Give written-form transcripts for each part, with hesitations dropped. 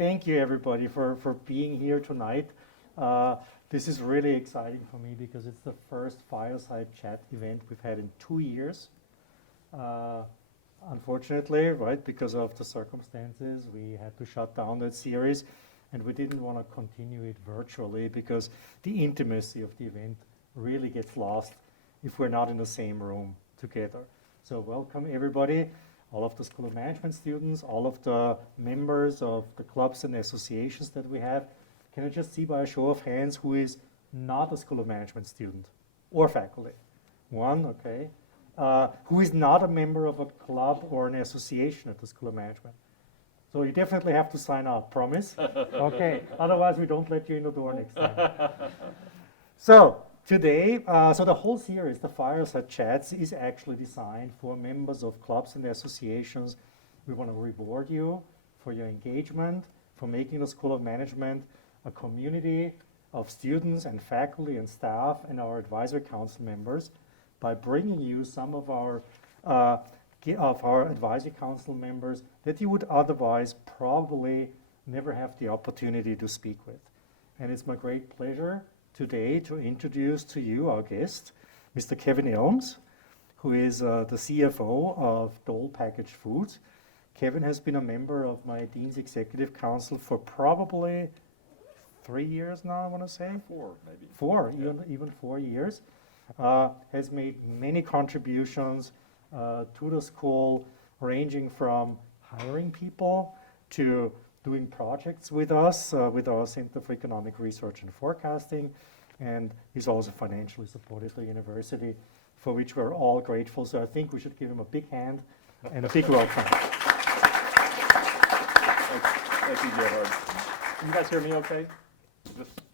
thank you everybody for being here tonight. This is really exciting for me because it's the first Fireside Chat event we've had in 2 years. Unfortunately, right, because of the circumstances, we had to shut down that series, and we didn't want to continue it virtually because the intimacy of the event really gets lost if we're not in the same room together. So welcome everybody, all of the School of Management students, all of the members of the clubs and associations that we have. Can I just see by a show of hands who is not a School of Management student or faculty? One, okay. Who is not a member of a club or an association at the School of Management? So you definitely have to sign up, promise? Okay, otherwise we don't let you in the door next time. So today, so the whole series, the Fireside Chats, is actually designed for members of clubs and associations. We want to reward you for your engagement, for making the School of Management a community of students and faculty and staff and our advisory council members by bringing you some of our advisory council members that you would otherwise probably never have the opportunity to speak with. And it's my great pleasure today to introduce to you our guest, Mr. Kevin Elms, who is the CFO of Dole Packaged Foods. Kevin has been a member of my Dean's Executive Council for probably 3 years now, I want to say. 4, maybe. 4, yeah. even 4 years. Has made many contributions to the school, ranging from hiring people to doing projects with us, with our Center for Economic Research and Forecasting, and he's also financially supported the university, for which we're all grateful. So I think we should give him a big hand and a big welcome. Thank you, Gerhard. Can you guys hear me okay?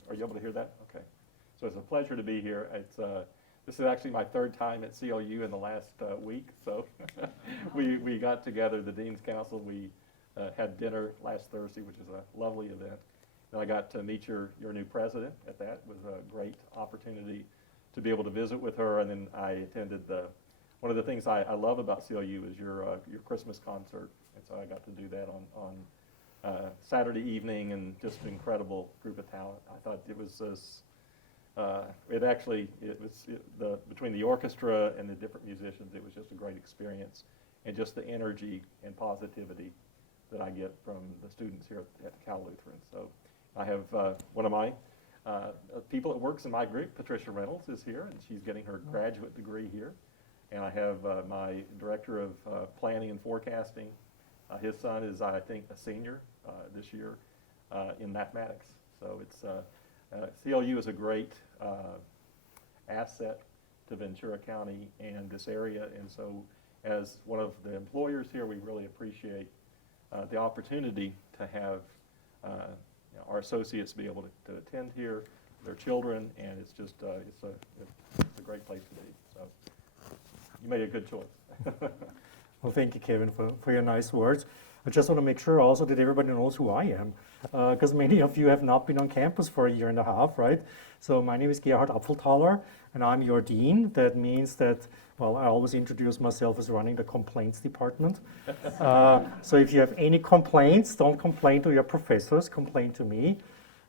Are you able to hear that? Okay. So it's a pleasure to be here. This is actually my 3rd time at CLU in the last week. So we got together, the Dean's Council. We had dinner last Thursday, which is a lovely event. And I got to meet your new president at that. It was a great opportunity to be able to visit with her. And then I attended one of the things I love about CLU is your Christmas concert. And so I got to do that on Saturday evening, and just an incredible group of talent. I thought it was between the orchestra and the different musicians, it was just a great experience, and just the energy and positivity that I get from the students here at Cal Lutheran. So I have one of my people that works in my group, Patricia Reynolds, is here, and she's getting her graduate degree here. And I have my director of planning and forecasting. His son is, I think, a senior this year in mathematics. So it's CLU is a great asset to Ventura County and this area, and so as one of the employers here, we really appreciate the opportunity to have our associates be able to attend here, their children, and it's just it's a great place to be. So you made a good choice. Well, thank you, Kevin, for your nice words. I just want to make sure also that everybody knows who I am, because many of you have not been on campus for 1.5 years, right? So my name is Dean Apfelthaler, and I'm your dean. That means that, well, I always introduce myself as running the complaints department. So if you have any complaints, don't complain to your professors, complain to me,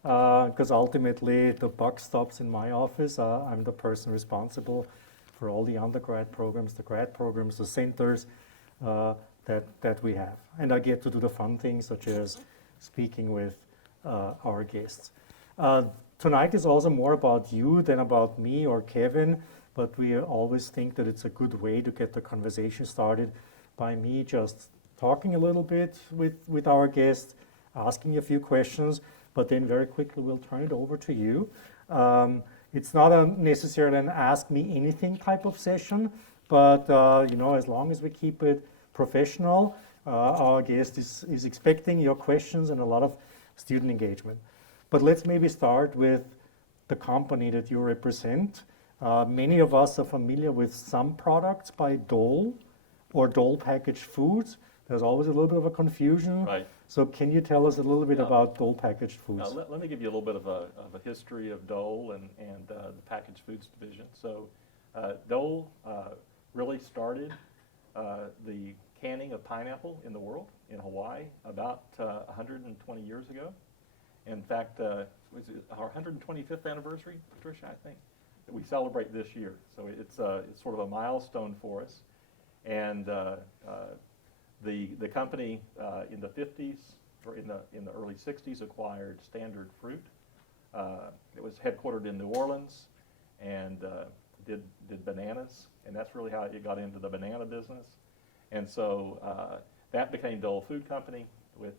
because ultimately the buck stops in my office. I'm the person responsible for all the undergrad programs, the grad programs, the centers, that we have. And I get to do the fun things, such as speaking with our guests. Tonight is also more about you than about me or Kevin, but we always think that it's a good way to get the conversation started by me just talking a little bit with our guests, asking a few questions, but then very quickly we'll turn it over to you. It's not necessarily an ask me anything type of session, but as long as we keep it professional, our guest is expecting your questions and a lot of student engagement. But let's maybe start with the company that you represent. Many of us are familiar with some products by Dole or Dole Packaged Foods. There's always a little bit of a confusion. Right. So can you tell us a little bit about Dole Packaged Foods? Let me give you a little bit of a history of Dole and the packaged foods division. So Dole really started the canning of pineapple in the world in Hawaii about 120 years ago. In fact, was it our 125th anniversary, Patricia, I think, that we celebrate this year. So it's sort of a milestone for us. And the company in the 50s or in the early 60s acquired Standard Fruit. It was headquartered in New Orleans and did bananas, and that's really how it got into the banana business. And so that became Dole Food Company with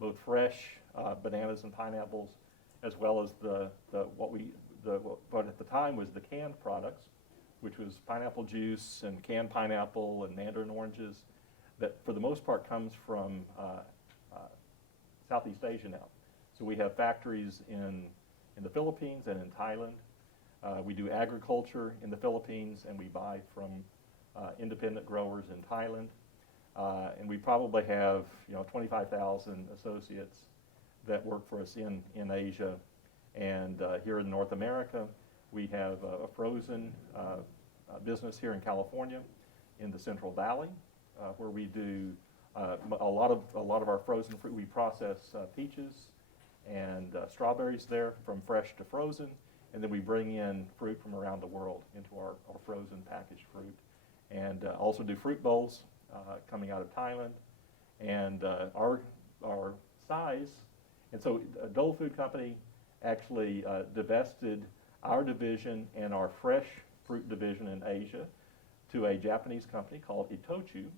both fresh bananas and pineapples, as well as what at the time was the canned products, which was pineapple juice and canned pineapple and mandarin oranges, that for the most part comes from Southeast Asia now. So we have factories in the Philippines and in Thailand. We do agriculture in the Philippines, and we buy from independent growers in Thailand. And we probably have 25,000 associates that work for us in Asia. And here in North America, we have a frozen business here in California in the Central Valley, where we do a lot of our frozen fruit. We process peaches and strawberries there from fresh to frozen, and then we bring in fruit from around the world into our frozen packaged fruit. And also do fruit bowls coming out of Thailand. And our size, and so Dole Food Company actually divested our division and our fresh fruit division in Asia to a Japanese company called Itochu,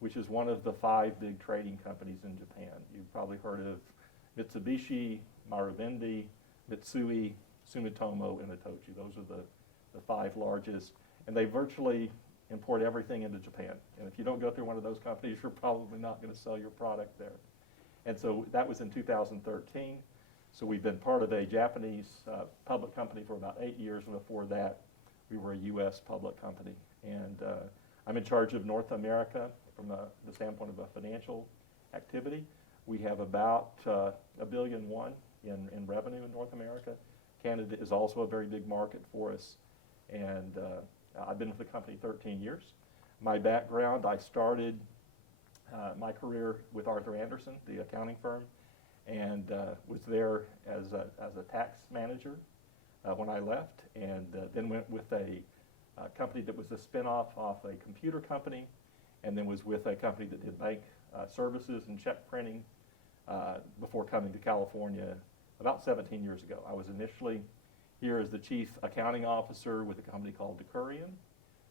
which is one of the 5 big trading companies in Japan. You've probably heard of Mitsubishi, Marubeni, Mitsui, Sumitomo, and Itochu. Those are the 5 largest, and they virtually import everything into Japan. And if you don't go through one of those companies, you're probably not going to sell your product there. And so that was in 2013. So we've been part of a Japanese public company for about 8 years, and before that, we were a U.S. public company. And I'm in charge of North America from the standpoint of a financial activity. We have about $1.1 billion in revenue in North America. Canada is also a very big market for us. And I've been with the company 13 years. My background, I started my career with Arthur Andersen, the accounting firm, and was there as a tax manager when I left, and then went with a company that was a spinoff off a computer company, and then was with a company that did bank services and check printing before coming to California about 17 years ago. I was initially here as the chief accounting officer with a company called Decurion,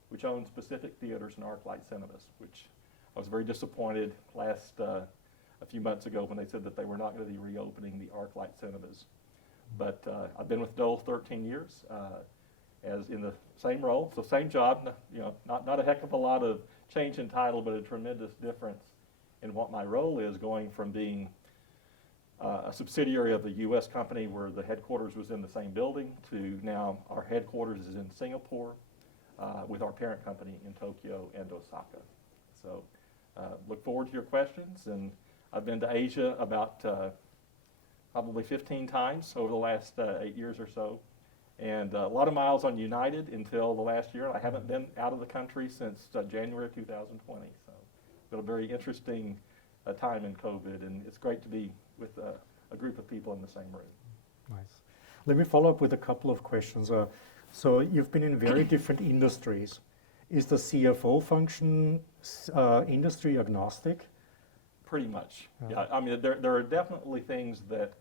which owns Pacific Theaters and ArcLight Cinemas, which I was very disappointed a few months ago when they said that they were not going to be reopening the ArcLight Cinemas. But I've been with Dole 13 years as in the same role, so same job, not a heck of a lot of change in title, but a tremendous difference in what my role is, going from being a subsidiary of the U.S. company where the headquarters was in the same building to now our headquarters is in Singapore with our parent company in Tokyo and Osaka. So look forward to your questions. And I've been to Asia about probably 15 times over the last 8 years or so. And a lot of miles on United until the last year. I haven't been out of the country since January of 2020. So it's been a very interesting time in COVID, and it's great to be with a group of people in the same room. Nice. Let me follow up with a couple of questions. So you've been in very different industries. Is the CFO function industry agnostic? Pretty much. Yeah. I mean, there are definitely things that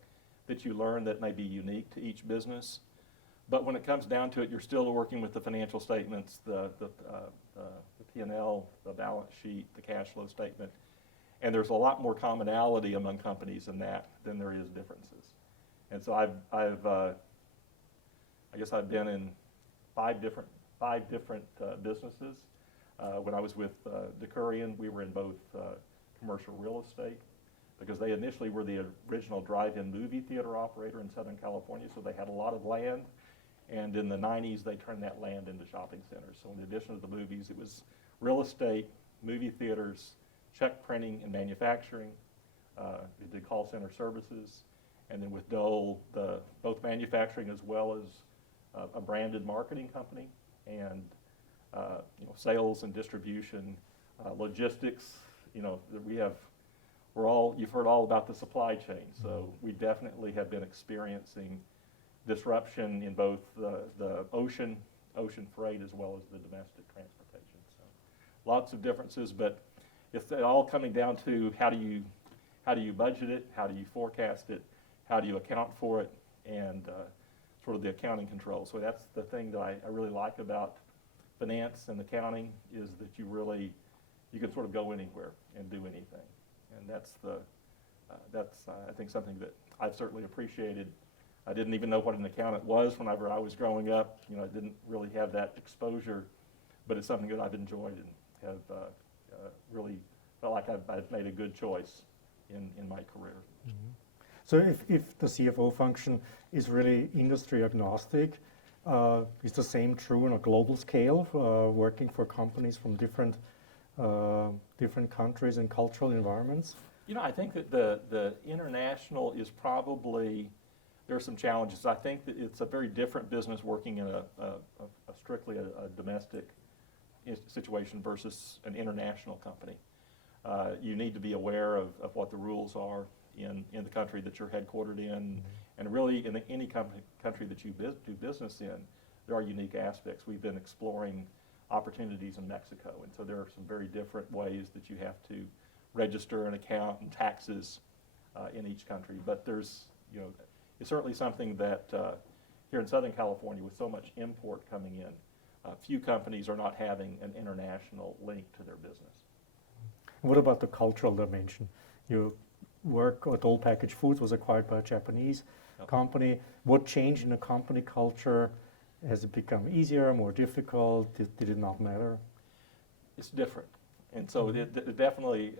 you learn that may be unique to each business. But when it comes down to it, you're still working with the financial statements, the P&L, the balance sheet, the cash flow statement. And there's a lot more commonality among companies in that than there is differences. And so I guess I've been in five different businesses. When I was with Decurion, we were in both commercial real estate, because they initially were the original drive-in movie theater operator in Southern California, so they had a lot of land. And in the 90s, they turned that land into shopping centers. So in addition to the movies, it was real estate, movie theaters, check printing and manufacturing. We did call center services. And then with Dole, both manufacturing as well as a branded marketing company, and sales and distribution logistics. You've heard all about the supply chain, so we definitely have been experiencing disruption in both the ocean freight as well as the domestic transportation. So lots of differences, but it's all coming down to how do you budget it, how do you forecast it, how do you account for it, and sort of the accounting control. So that's the thing that I really like about finance and accounting, is that you can sort of go anywhere and do anything. And that's I think something that I've certainly appreciated. I didn't even know what an accountant was whenever I was growing up. I didn't really have that exposure, but it's something that I've enjoyed and have really felt like I've made a good choice in my career. Mm-hmm. So if the CFO function is really industry agnostic, is the same true on a global scale, working for companies from different countries and cultural environments? I think that the international is probably, there are some challenges. I think that it's a very different business working in a strictly a domestic situation versus an international company. You need to be aware of what the rules are in the country that you're headquartered in, mm-hmm. and really in any country that you do business in, there are unique aspects. We've been exploring opportunities in Mexico, and so there are some very different ways that you have to register an account and taxes in each country. But there's, it's certainly something that here in Southern California, with so much import coming in, few companies are not having an international link to their business. What about the cultural dimension? Your work at Dole Packaged Foods was acquired by a Japanese company. What changed in the company culture? Has it become easier, more difficult? Did it not matter? It's different, and so it definitely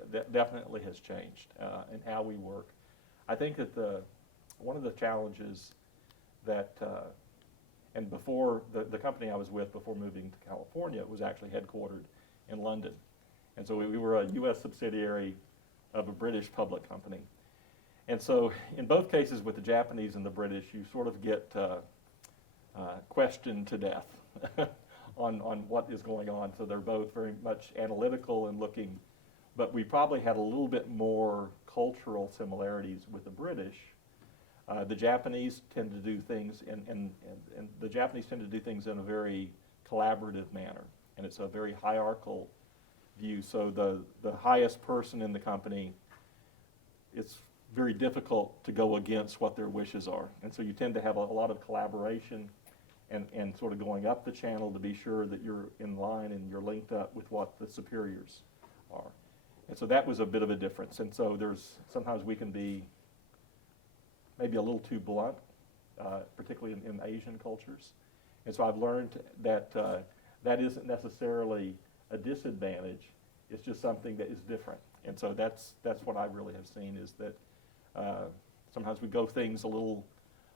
has changed in how we work. I think that one of the challenges that and before the company I was with before moving to California was actually headquartered in London, and so we were a U.S. subsidiary of a British public company, and so in both cases with the Japanese and the British, you sort of get questioned to death on what is going on. So they're both very much analytical and looking, but we probably had a little bit more cultural similarities with the British. The Japanese tend to do things, and the Japanese tend to do things in a very collaborative manner, and it's a very hierarchical view. So the highest person in the company, it's very difficult to go against what their wishes are, and so you tend to have a lot of collaboration and sort of going up the channel to be sure that you're in line and you're linked up with what the superiors are. And so that was a bit of a difference. And so sometimes we can be maybe a little too blunt, particularly in Asian cultures. And so I've learned that that isn't necessarily a disadvantage. It's just something that is different. And so that's what I really have seen, is that sometimes we go things a little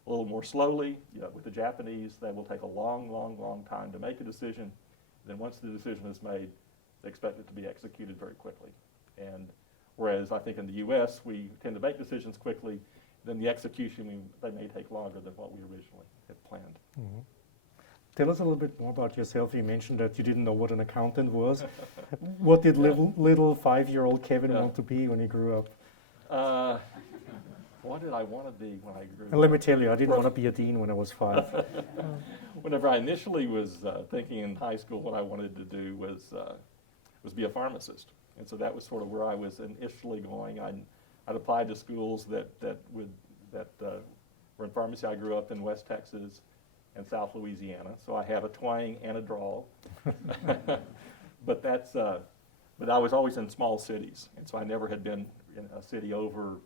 more slowly. With the Japanese, they will take a long time to make a decision. Then once the decision is made, they expect it to be executed very quickly. And whereas I think in the U.S., we tend to make decisions quickly, then the execution, they may take longer than what we originally had planned. Mm-hmm. Tell us a little bit more about yourself. You mentioned that you didn't know what an accountant was. What did little 5-year-old Kevin want to be when he grew up? What did I want to be when I grew up? And let me tell you, I didn't want to be a dean when I was 5. Whenever I initially was thinking in high school, what I wanted to do was be a pharmacist. And so that was sort of where I was initially going. I'd applied to schools that were in pharmacy. I grew up in West Texas and South Louisiana, so I have a twang and a drawl. But I was always in small cities, and so I never had been in a city over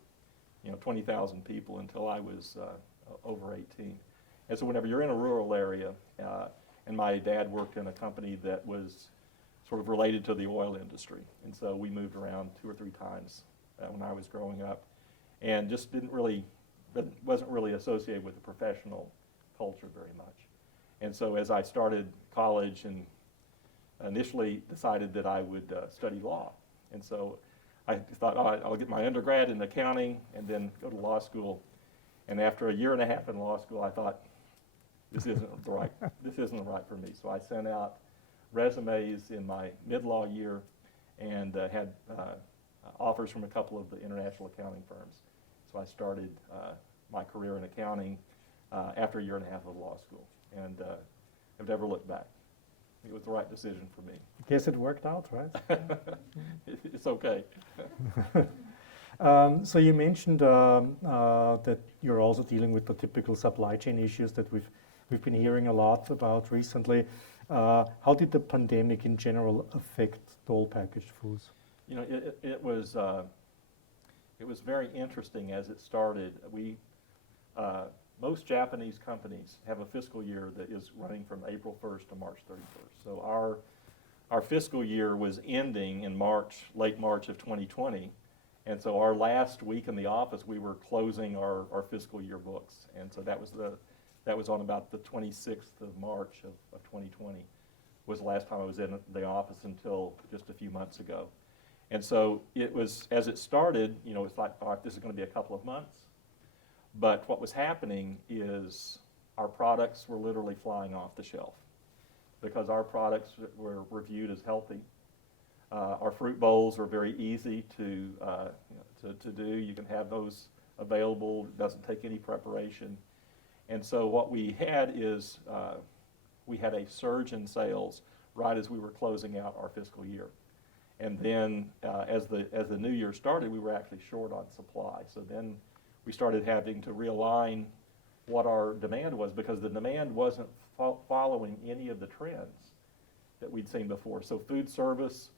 20,000 people until I was over 18. And so whenever you're in a rural area, and my dad worked in a company that was sort of related to the oil industry, and so we moved around 2 or 3 times when I was growing up, and just wasn't really associated with the professional culture very much. And so as I started college and initially decided that I would study law, and so I thought, I'll get my undergrad in accounting and then go to law school. And after a year and a half in law school, I thought, this isn't right for me. So I sent out resumes in my mid-law year, and had offers from a couple of the international accounting firms. So I started my career in accounting after a year and a half of law school, and have never looked back. It was the right decision for me. Guess it worked out, right? It's okay. So you mentioned that you're also dealing with the typical supply chain issues that we've been hearing a lot about recently. How did the pandemic in general affect Dole Packaged Foods? You know, it was very interesting as it started. Most Japanese companies have a fiscal year that is running from April 1st to March 31st. So our fiscal year was ending in late March of 2020. And so our last week in the office, we were closing our fiscal year books. And so that was on about the 26th of March of 2020 was the last time I was in the office until just a few months ago. And so it was, as it started, you know, it's like, all right, this is going to be a couple of months. But what was happening is our products were literally flying off the shelf because our products were reviewed as healthy. Our fruit bowls are very easy to do. You can have those available. It doesn't take any preparation. And so what we had is we had a surge in sales right as we were closing out our fiscal year. And then as the new year started, we were actually short on supply. So then we started having to realign what our demand was because the demand wasn't following any of the trends that we'd seen before. So food service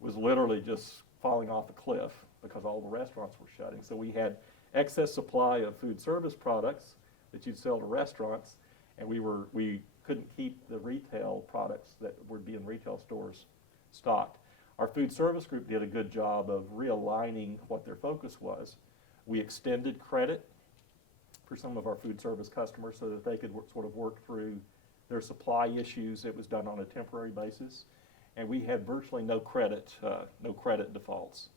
was literally just falling off a cliff because all the restaurants were shutting. So we had excess supply of food service products that you'd sell to restaurants, and we couldn't keep the retail products that would be in retail stores stocked. Our food service group did a good job of realigning what their focus was. We extended credit for some of our food service customers so that they could sort of work through their supply issues. It was done on a temporary basis, and we had virtually no credit defaults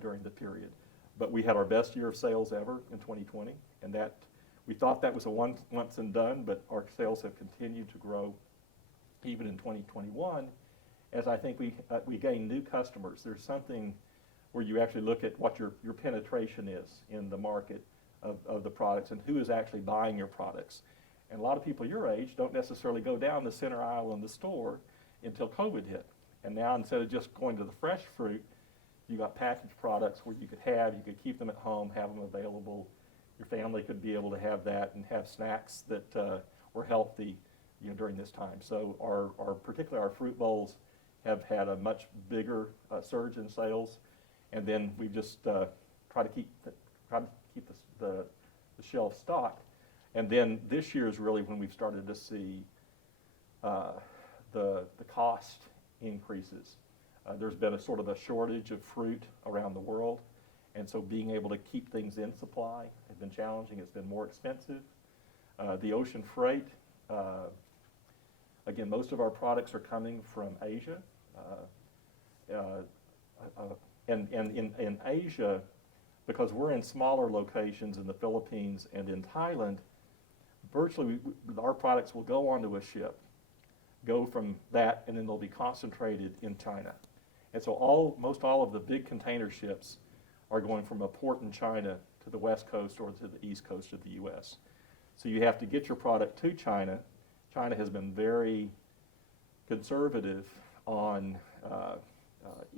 during the period. But we had our best year of sales ever in 2020, and that we thought that was a once and done, but our sales have continued to grow even in 2021, as I think we gain new customers. There's something where you actually look at what your penetration is in the market of the products and who is actually buying your products. And a lot of people your age don't necessarily go down the center aisle in the store until COVID hit. And now instead of just going to the fresh fruit, you got packaged products where you could keep them at home, have them available. Your family could be able to have that and have snacks that were healthy, you know, during this time. So particularly our fruit bowls have had a much bigger surge in sales, and then we just try to keep the shelf stocked. And then this year is really when we've started to see the cost increases. There's been a sort of a shortage of fruit around the world, and so being able to keep things in supply has been challenging. It's been more expensive. The ocean freight, again, most of our products are coming from Asia. And in Asia, because we're in smaller locations in the Philippines and in Thailand, virtually our products will go onto a ship, go from that, and then they'll be concentrated in China. And so most all of the big container ships are going from a port in China to the West Coast or to the East Coast of the U.S. So you have to get your product to China. China has been very conservative on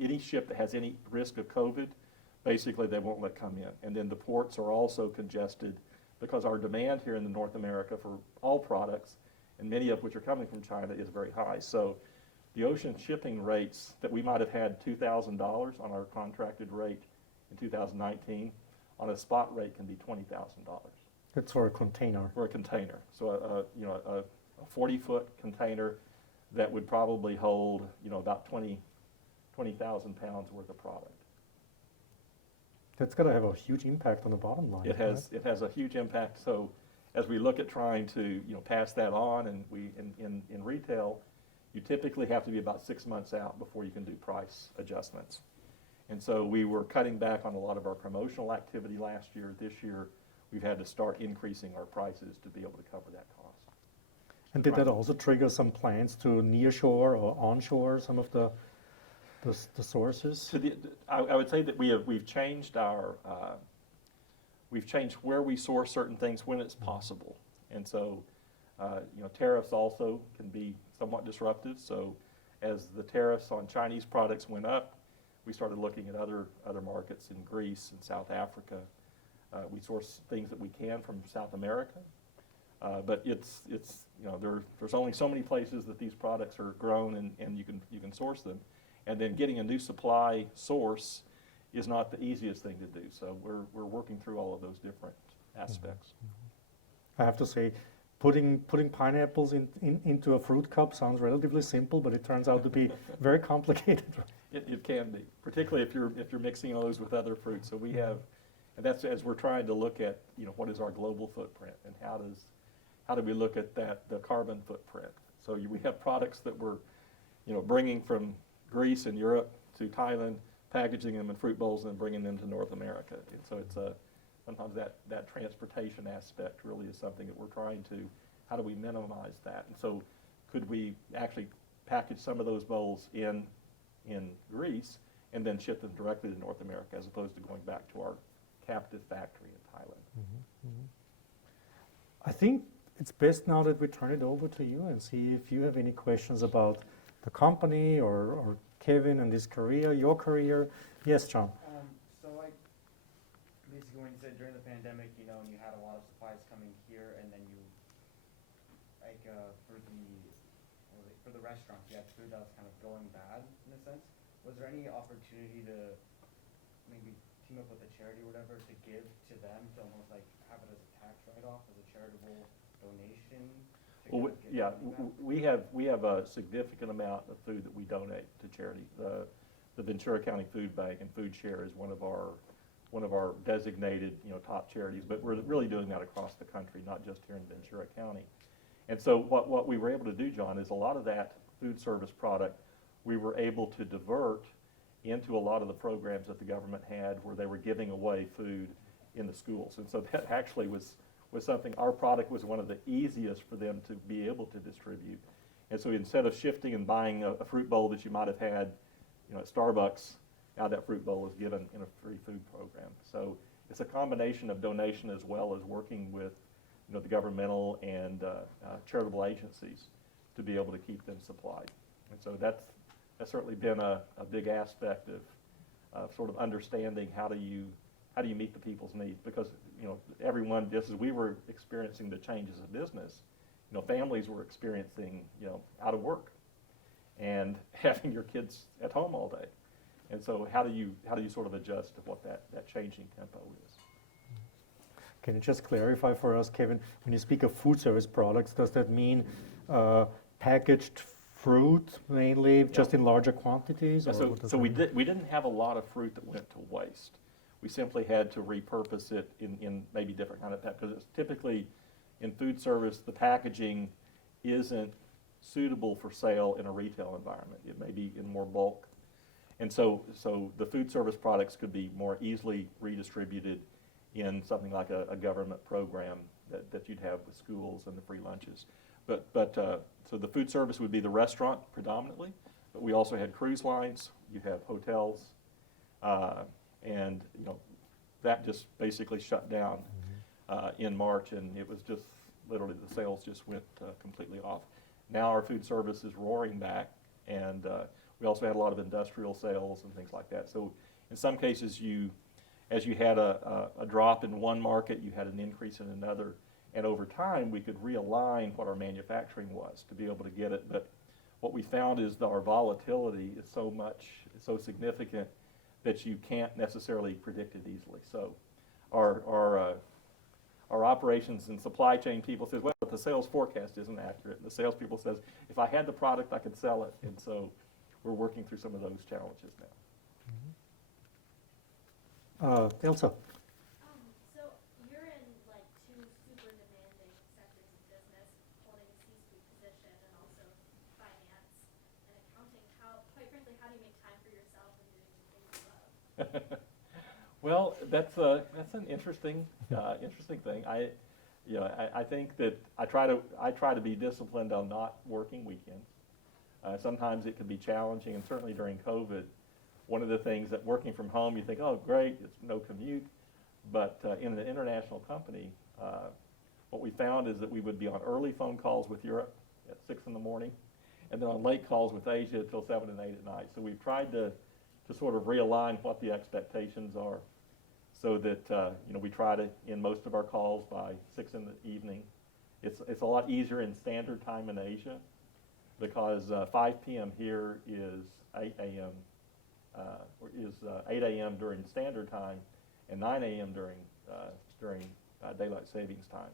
any ship that has any risk of COVID. Basically, they won't let come in. And then the ports are also congested because our demand here in North America for all products, and many of which are coming from China, is very high. So the ocean shipping rates that we might have had $2,000 on our contracted rate in 2019, on a spot rate can be $20,000. That's for a container. For a container. So a 40-foot container that would probably hold about 20,000 pounds worth of product. That's got to have a huge impact on the bottom line. It has a huge impact. So as we look at trying to pass that on, and in retail, you typically have to be about 6 months out before you can do price adjustments. And so we were cutting back on a lot of our promotional activity last year. This year, we've had to start increasing our prices to be able to cover that cost. And did that also trigger some plans to nearshore or onshore some of the the sources? I would say that we've changed we've changed where we source certain things when it's possible. And so, tariffs also can be somewhat disruptive. So as the tariffs on Chinese products went up, we started looking at other markets in Greece and South Africa. We source things that we can from South America. But there's only so many places that these products are grown and you can source them. And then getting a new supply source is not the easiest thing to do. So we're working through all of those different aspects. I have to say, putting pineapples into a fruit cup sounds relatively simple, but it turns out to be very complicated. It can be, particularly if you're mixing those with other fruits. So we have, and that's as we're trying to look at, what is our global footprint and how do we look at the carbon footprint. So we have products that we're, bringing from Greece and Europe to Thailand, packaging them in fruit bowls and bringing them to North America. And so it's sometimes that transportation aspect really is something that we're trying to, how do we minimize that? And so could we actually package some of those bowls in Greece and then ship them directly to North America as opposed to going back to our captive factory in Thailand? I think it's best now that we turn it over to you and see if you have any questions about the company or Kevin and his career, your career. Yes, John. So basically when you said during the pandemic, and you had a lot of supplies coming here, and then you, for the restaurants, you had food that was kind of going bad in a sense. Was there any opportunity to maybe team up with a charity or whatever to give to them, to almost like have it as a tax write-off, as a charitable donation? Well, we have a significant amount of food that we donate to charity. The Ventura County Food Bank and Food Share is one of our designated top charities, but we're really doing that across the country, not just here in Ventura County. And so what we were able to do, John, is a lot of that food service product we were able to divert into a lot of the programs that the government had where they were giving away food in the schools. And so that actually was something, our product was one of the easiest for them to be able to distribute. And so instead of shifting and buying a fruit bowl that you might have had at Starbucks, now that fruit bowl is given in a free food program. So it's a combination of donation as well as working with the governmental and charitable agencies to be able to keep them supplied. And so that's certainly been a big aspect of sort of understanding how do you meet the people's needs, because everyone, just as we were experiencing the changes of business, families were experiencing out of work and having your kids at home all day. And so how do you sort of adjust to what that changing tempo is? Can you just clarify for us, Kevin, when you speak of food service products, does that mean packaged fruit mainly, just in larger quantities? Yeah, so we didn't have a lot of fruit that went to waste. We simply had to repurpose it in maybe different kind of pack, because it's typically in food service, the packaging isn't suitable for sale in a retail environment. It may be in more bulk. And so the food service products could be more easily redistributed in something like a government program that you'd have with schools and the free lunches. So the food service would be the restaurant predominantly, but we also had cruise lines, you have hotels, and that just basically shut down in March, and it was just literally the sales just went completely off. Now our food service is roaring back, and we also had a lot of industrial sales and things like that. So in some cases, as you had a drop in one market, you had an increase in another, and over time we could realign what our manufacturing was to be able to get it. But what we found is that our volatility is so significant that you can't necessarily predict it easily. So our operations and supply chain people says, well, but the sales forecast isn't accurate. And the sales people says, if I had the product, I could sell it. And so we're working through some of those challenges now. Elsa. So you're in like two super demanding sectors of business, holding a C-suite position and also finance and accounting. Quite frankly, how do you make time for yourself and doing the things you love? Well, that's an interesting thing. I think that I try to be disciplined on not working weekends. Sometimes it can be challenging, and certainly during COVID, one of the things that working from home, you think, oh, great, it's no commute. But in an international company, what we found is that we would be on early phone calls with Europe at 6 in the morning, and then on late calls with Asia till 7 and 8 at night. So we've tried to sort of realign what the expectations are, so that we try to end most of our calls by 6 in the evening. It's a lot easier in standard time in Asia, because 5 p.m. here is 8 a.m. Is 8 a.m. during standard time, and 9 a.m. during daylight savings time.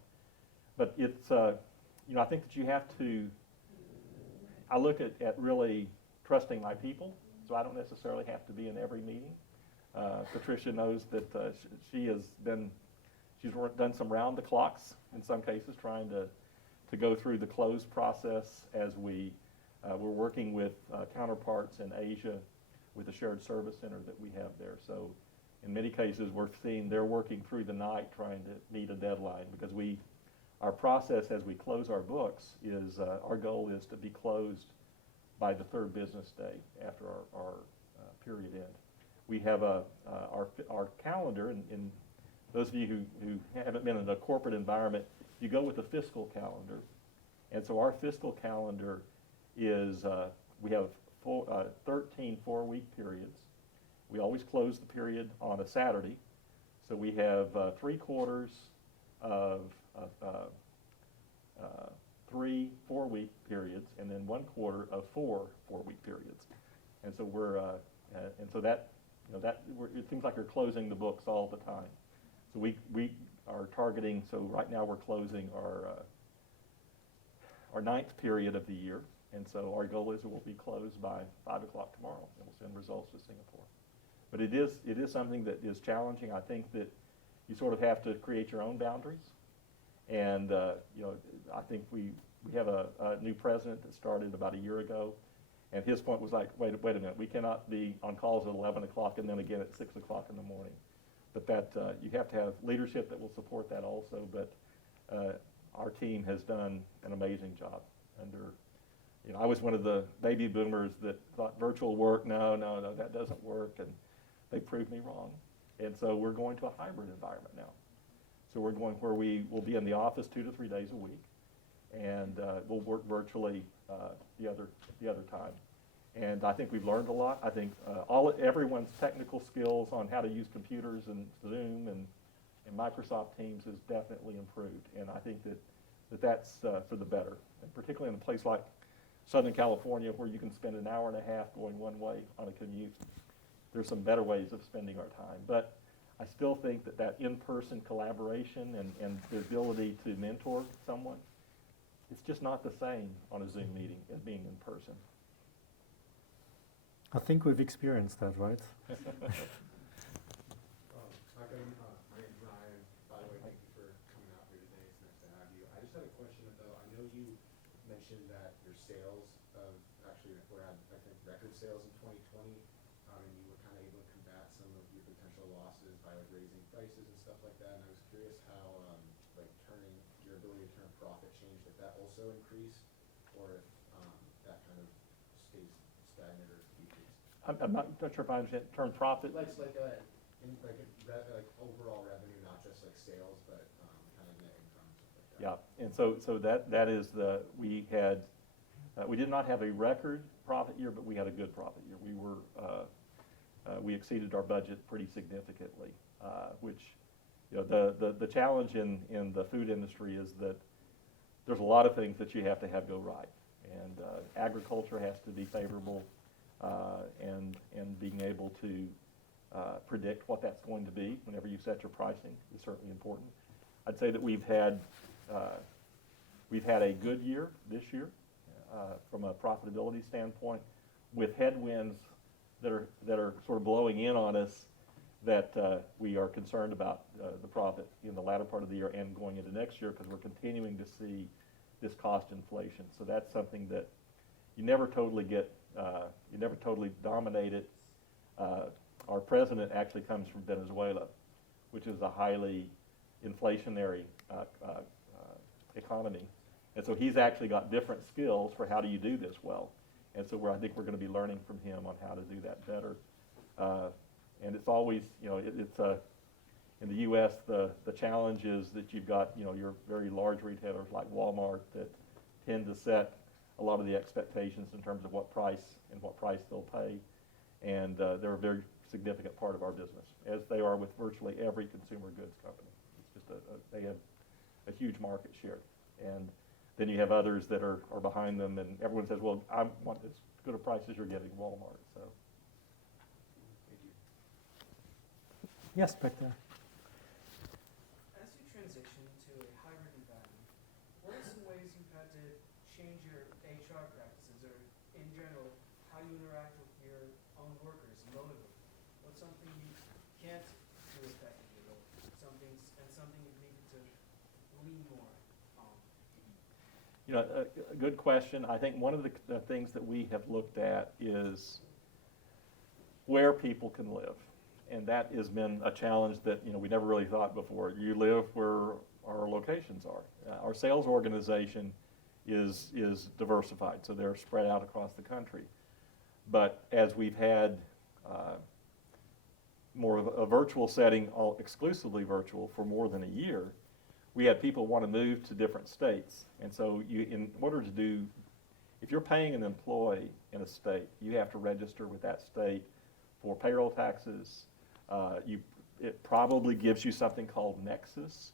But it's I think that you have to. I look at really trusting my people, so I don't necessarily have to be in every meeting. Patricia knows that she's done some round the clocks in some cases, trying to go through the close process as we're working with counterparts in Asia with the shared service center that we have there. So in many cases, we're seeing they're working through the night trying to meet a deadline, because our process as we close our books is our goal is to be closed by the third business day after our period end. We have our calendar, and those of you who haven't been in a corporate environment, you go with a fiscal calendar. And so our fiscal calendar is, we have 13 4-week periods. We always close the period on a Saturday. So we have 3 quarters of 3 4-week periods, and then 1 quarter of 4 4-week periods. And so it seems like we're closing the books all the time. So we are targeting, so right now we're closing our 9th period of the year. And so our goal is it will be closed by 5 o'clock tomorrow, and we'll send results to Singapore. But it is something that is challenging. I think that you sort of have to create your own boundaries. And I think we have a new president that started about a year ago, and his point was like, wait a minute, we cannot be on calls at 11 o'clock and then again at 6 o'clock in the morning. But that you have to have leadership that will support that also. But our team has done an amazing job under. I was one of the baby boomers that thought virtual work, no, that doesn't work, and they proved me wrong. And so we're going to a hybrid environment now. So we're going where we will be in the office 2 to 3 days a week, and we'll work virtually the other time. And I think we've learned a lot. I think everyone's technical skills on how to use computers and Zoom and Microsoft Teams has definitely improved. And I think that's for the better, and particularly in a place like Southern California, where you can spend an hour and a half going one way on a commute. There's some better ways of spending our time. But I still think that in-person collaboration and the ability to mentor someone, it's just not the same on a Zoom meeting as being in person. I think we've experienced that, right? My name's Ryan. By the way, thank you for coming out here today. It's nice to have you. I just had a question, though. I know you mentioned that your sales actually were at, I think, record sales in 2020, and you were kind of able to combat some of your potential losses by raising prices and stuff like that. And I was curious how turning your ability to turn profit changed, if that also increased, or if that kind of stays stagnant or decreased. I'm not sure if I understand. Turn profit. Like overall revenue, not just like sales, but kind of net income, stuff like that. Yeah, and so that is we did not have a record profit year, but we had a good profit year. We exceeded our budget pretty significantly, which the challenge in the food industry is that there's a lot of things that you have to have go right, and agriculture has to be favorable, and being able to predict what that's going to be whenever you set your pricing is certainly important. I'd say that we've had a good year this year from a profitability standpoint, with headwinds that are sort of blowing in on us, that we are concerned about the profit in the latter part of the year and going into next year, because we're continuing to see this cost inflation. So that's something that you never totally dominate it. Our president actually comes from Venezuela, which is a highly inflationary economy. And so he's actually got different skills for how do you do this well. And so I think we're going to be learning from him on how to do that better. And it's always, in the U.S., the challenge is that you've got, your very large retailers like Walmart that tend to set a lot of the expectations in terms of what price they'll pay. And they're a very significant part of our business, as they are with virtually every consumer goods company. It's just they have a huge market share. And then you have others that are behind them, and everyone says, well, I want as good a price as you're getting Walmart. So. Thank you. Yes, back there. As you transition to a hybrid environment, what are some ways you've had to change your HR practices, or in general, how you interact with your own workers and motivate them? What's something you can't do effectively, or something you've needed to lean more on? A good question. I think one of the things that we have looked at is where people can live. And that has been a challenge that, we never really thought before. You live where our locations are. Our sales organization is diversified, so they're spread out across the country. But as we've had more of a virtual setting, all exclusively virtual, for more than a year, we had people want to move to different states. And so in order to do, if you're paying an employee in a state, you have to register with that state for payroll taxes. It probably gives you something called Nexus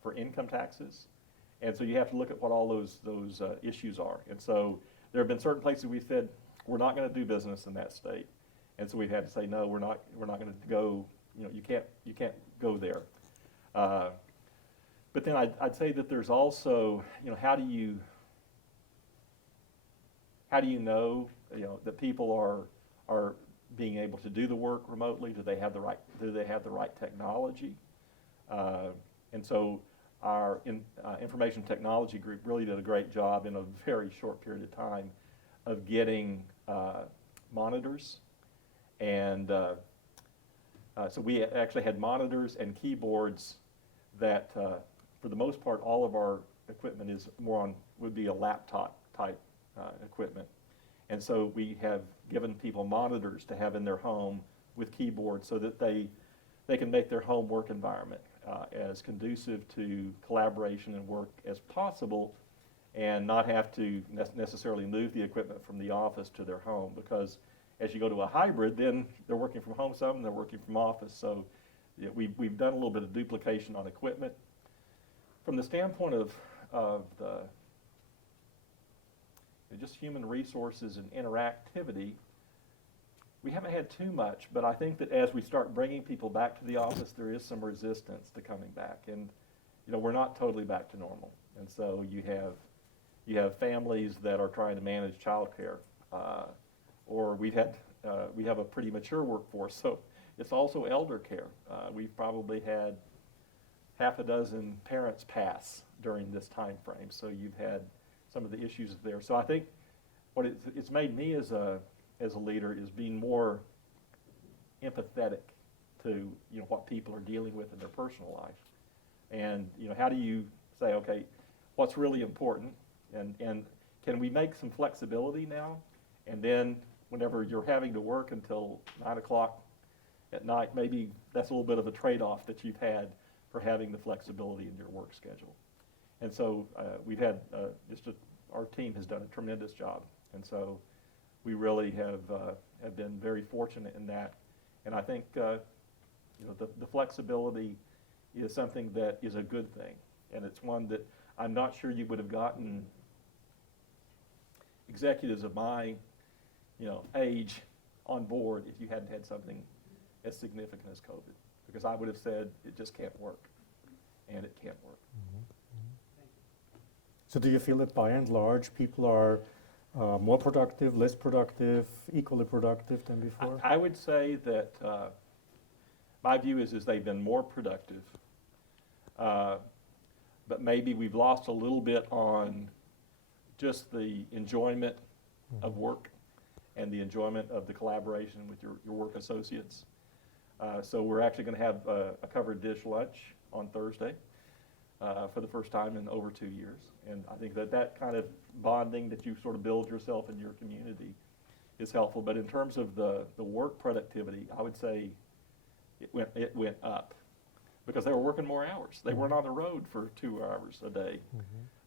for income taxes. And so you have to look at what all those issues are. And so there have been certain places we said, we're not going to do business in that state. And so we've had to say, no, we're not going to go, you can't go there. But then I'd say that there's also, how do you know, that people are being able to do the work remotely? Do they have the right technology? And so our information technology group really did a great job in a very short period of time of getting monitors. And so we actually had monitors and keyboards that, for the most part, all of our equipment is would be a laptop type equipment. And so we have given people monitors to have in their home with keyboards so that they can make their home work environment as conducive to collaboration and work as possible, and not have to necessarily move the equipment from the office to their home, because as you go to a hybrid, then they're working from home some, and they're working from office. So we've done a little bit of duplication on equipment. From the standpoint of the just human resources and interactivity, we haven't had too much, but I think that as we start bringing people back to the office, there is some resistance to coming back. And, we're not totally back to normal. And so you have families that are trying to manage childcare, or we have a pretty mature workforce, so it's also elder care. We've probably had half a dozen parents pass during this time frame, so you've had some of the issues there. So I think what it's made me as a leader is being more empathetic to what people are dealing with in their personal life, and how do you say, okay, what's really important, and can we make some flexibility now, and then whenever you're having to work until 9 o'clock at night, maybe that's a little bit of a trade-off that you've had for having the flexibility in your work schedule. And so we've had our team has done a tremendous job, and so we really have been very fortunate in that. And I think the flexibility is something that is a good thing, and it's one that I'm not sure you would have gotten executives of my age on board if you hadn't had something as significant as COVID, because I would have said it just can't work, and it can't work. So do you feel that by and large people are more productive, less productive, equally productive than before? I would say that my view is they've been more productive, but maybe we've lost a little bit on just the enjoyment of work and the enjoyment of the collaboration with your work associates. So we're actually going to have a covered dish lunch on Thursday for the first time in over 2 years. And I think that kind of bonding that you sort of build yourself in your community is helpful. But in terms of the work productivity, I would say it went up because they were working more hours. They weren't on the road for 2 hours a day.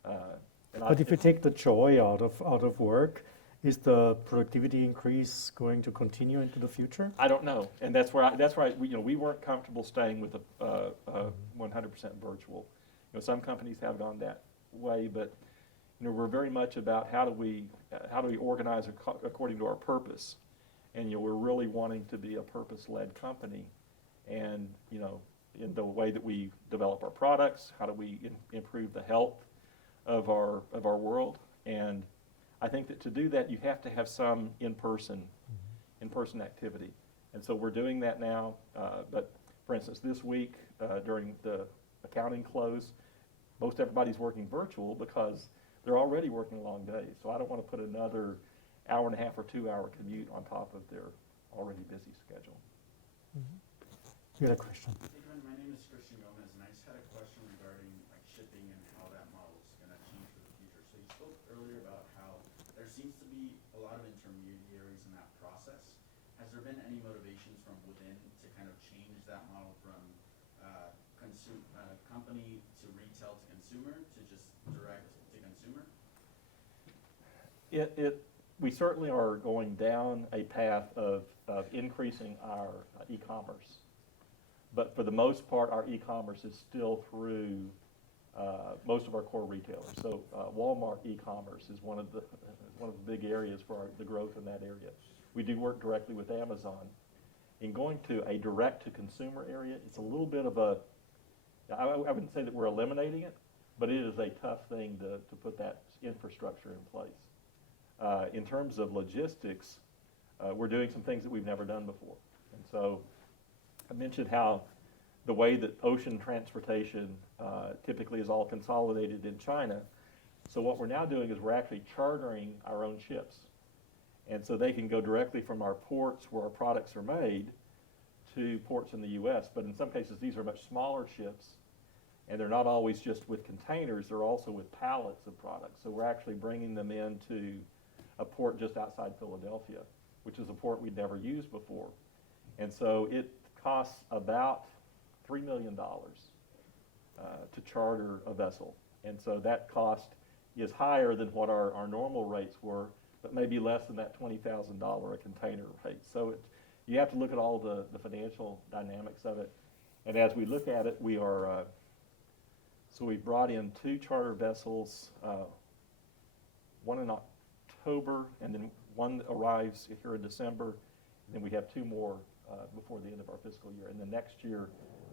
But if you take the joy out of work, is the productivity increase going to continue into the future? I don't know, and that's why we weren't comfortable staying with a 100% virtual. Some companies have gone that way, but we're very much about how do we organize according to our purpose, and we're really wanting to be a purpose-led company, and in the way that we develop our products, how do we improve the health of our world, and I think that to do that, you have to have some in-person activity. And so we're doing that now. But for instance, this week during the accounting close, most everybody's working virtual because they're already working long days. So I don't want to put another hour and a half or 2 hour commute on top of their already busy schedule. You had a question? Hey, Glenn, my name is Christian Gomez, and I just had a question regarding shipping and how that model is going to change for the future. So you spoke earlier about how there seems to be a lot of intermediaries in that process. Has there been any motivations from within to kind of change that model from company to retail to consumer to just direct to consumer? We certainly are going down a path of increasing our e-commerce. But for the most part, our e-commerce is still through most of our core retailers. So Walmart e-commerce is one of the big areas for the growth in that area. We do work directly with Amazon. In going to a direct-to-consumer area, it's a little bit of I wouldn't say that we're eliminating it, but it is a tough thing to put that infrastructure in place. In terms of logistics, we're doing some things that we've never done before. And so I mentioned how the way that ocean transportation typically is all consolidated in China. So what we're now doing is we're actually chartering our own ships. And so they can go directly from our ports where our products are made to ports in the U.S. But in some cases, these are much smaller ships, and they're not always just with containers. They're also with pallets of products. So we're actually bringing them into a port just outside Philadelphia, which is a port we'd never used before. And so it costs about $3 million to charter a vessel. And so that cost is higher than what our normal rates were, but maybe less than that $20,000 a container rate. So you have to look at all the financial dynamics of it. And as we look at it, we are, so we brought in 2 charter vessels, one in October, and then one arrives here in December, and then we have 2 more before the end of our fiscal year. And then next year,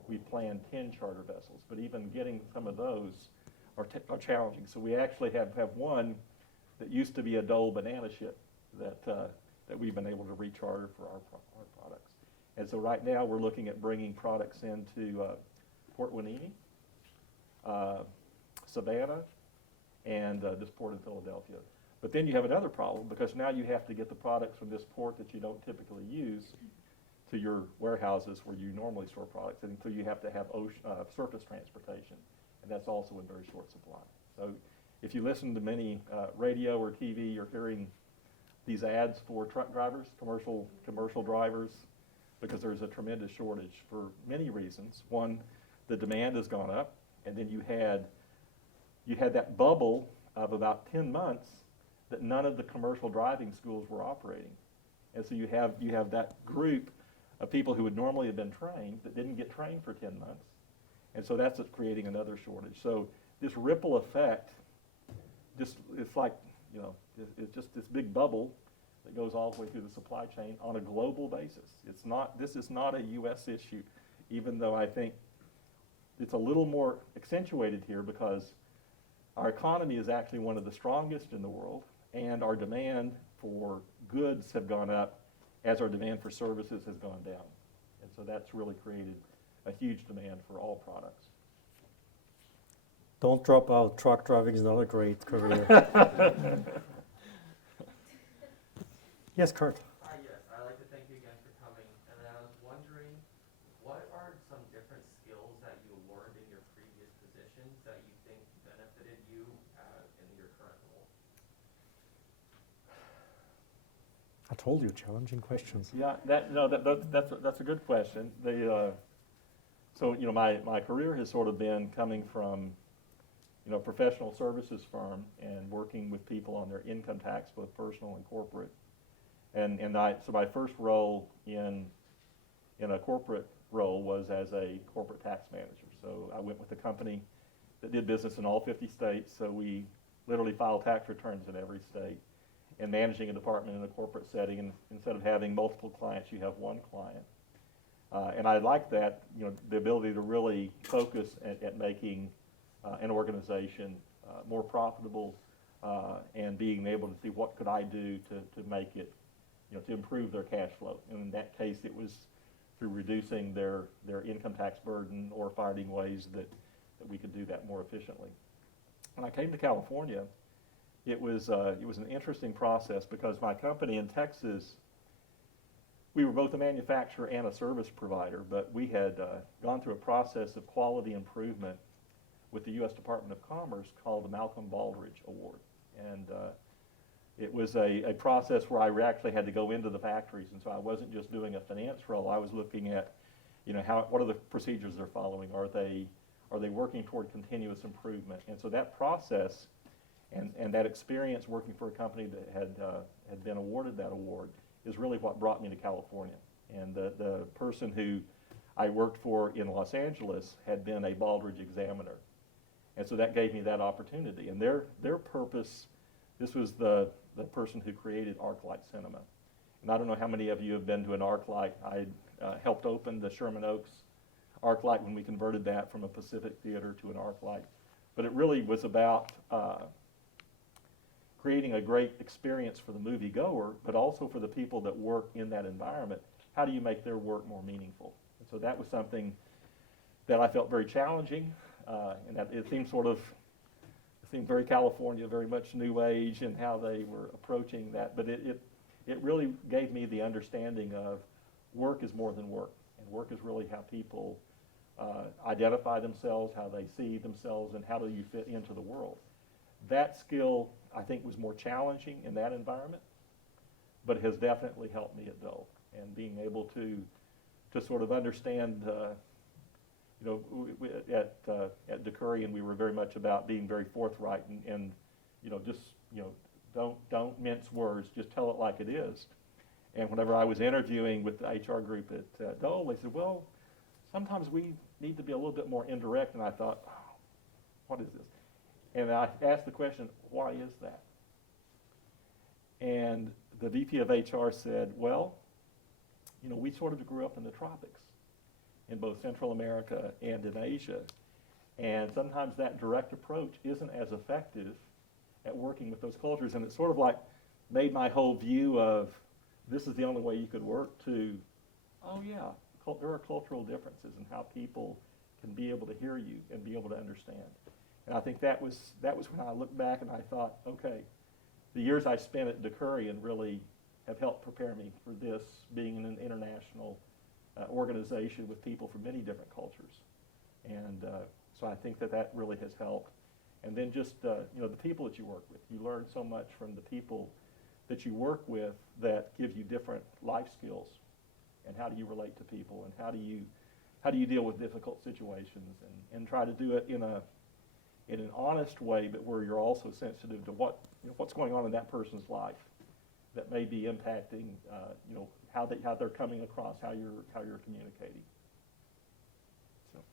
we plan 10 charter vessels. But even getting some of those are challenging. So we actually have one that used to be a Dole banana ship that we've been able to recharter for our products. And so right now, we're looking at bringing products into Port Hueneme, Savannah, and this port in Philadelphia. But then you have another problem, because now you have to get the products from this port that you don't typically use to your warehouses where you normally store products, and so you have to have surface transportation, and that's also in very short supply. So if you listen to many radio or TV, you're hearing these ads for truck drivers, commercial drivers, because there's a tremendous shortage for many reasons. One, the demand has gone up, and then you had that bubble of about 10 months that none of the commercial driving schools were operating. And so you have that group of people who would normally have been trained that didn't get trained for 10 months. And so that's creating another shortage. So this ripple effect, it's like, it's just this big bubble that goes all the way through the supply chain on a global basis. This is not a U.S. issue, even though I think it's a little more accentuated here because our economy is actually one of the strongest in the world, and our demand for goods have gone up as our demand for services has gone down. And so that's really created a huge demand for all products. Don't drop out. Truck driving is not a great career. Yes, Kurt. Hi, yes. I'd like to thank you again for coming. And I was wondering, what are some different skills that you learned in your previous positions that you think benefited you in your current role? I told you, challenging questions. Yeah, that's a good question. So, you know, my career has sort of been coming from, you know, a professional services firm and working with people on their income tax, both personal and corporate. So my first role in a corporate role was as a corporate tax manager. So I went with a company that did business in all 50 states. So we literally filed tax returns in every state and managing a department in a corporate setting. And instead of having multiple clients, you have one client. And I like that, you know, the ability to really focus at making an organization more profitable and being able to see what could I do to make it, you know, to improve their cash flow. And in that case, it was through reducing their income tax burden or finding ways that we could do that more efficiently. When I came to California, it was an interesting process because my company in Texas, we were both a manufacturer and a service provider, but we had gone through a process of quality improvement with the U.S. Department of Commerce called the Malcolm Baldrige Award. And it was a process where I actually had to go into the factories, and so I wasn't just doing a finance role. I was looking at, you know, what are the procedures they're following? Are they working toward continuous improvement? And so that process and that experience working for a company that had been awarded that award is really what brought me to California. And the person who I worked for in Los Angeles had been a Baldrige examiner. And so that gave me that opportunity. And their purpose, this was the person who created ArcLight Cinema. And I don't know how many of you have been to an ArcLight. I helped open the Sherman Oaks ArcLight when we converted that from a Pacific Theater to an ArcLight. But it really was about creating a great experience for the moviegoer, but also for the people that work in that environment. How do you make their work more meaningful? And so that was something that I felt very challenging, and that it seemed very California, very much New Age, and how they were approaching that. But it really gave me the understanding of work is more than work, and work is really how people identify themselves, how they see themselves, and how do you fit into the world. That skill, I think, was more challenging in that environment, but has definitely helped me at Dole. And being able to sort of understand, you know, at DeCurry, and we were very much about being very forthright and you know, just, you know, don't mince words, just tell it like it is. And whenever I was interviewing with the HR group at Dole, they said, well, sometimes we need to be a little bit more indirect. And I thought, oh, what is this? And I asked the question, why is that? And the VP of HR said, well, you know, we sort of grew up in the tropics in both Central America and in Asia. And sometimes that direct approach isn't as effective at working with those cultures. And it sort of like made my whole view of this is the only way you could work to, oh yeah, there are cultural differences in how people can be able to hear you and be able to understand. And I think that was when I looked back and I thought, okay, the years I spent at DeCurry and really have helped prepare me for this, being in an international organization with people from many different cultures. And so I think that really has helped. And then just, you know, the people that you work with. You learn so much from the people that you work with that gives you different life skills. And how do you relate to people, and how do you deal with difficult situations, and try to do it in an honest way, but where you're also sensitive to what's going on in that person's life that may be impacting, you know, how they're coming across, how you're communicating. So.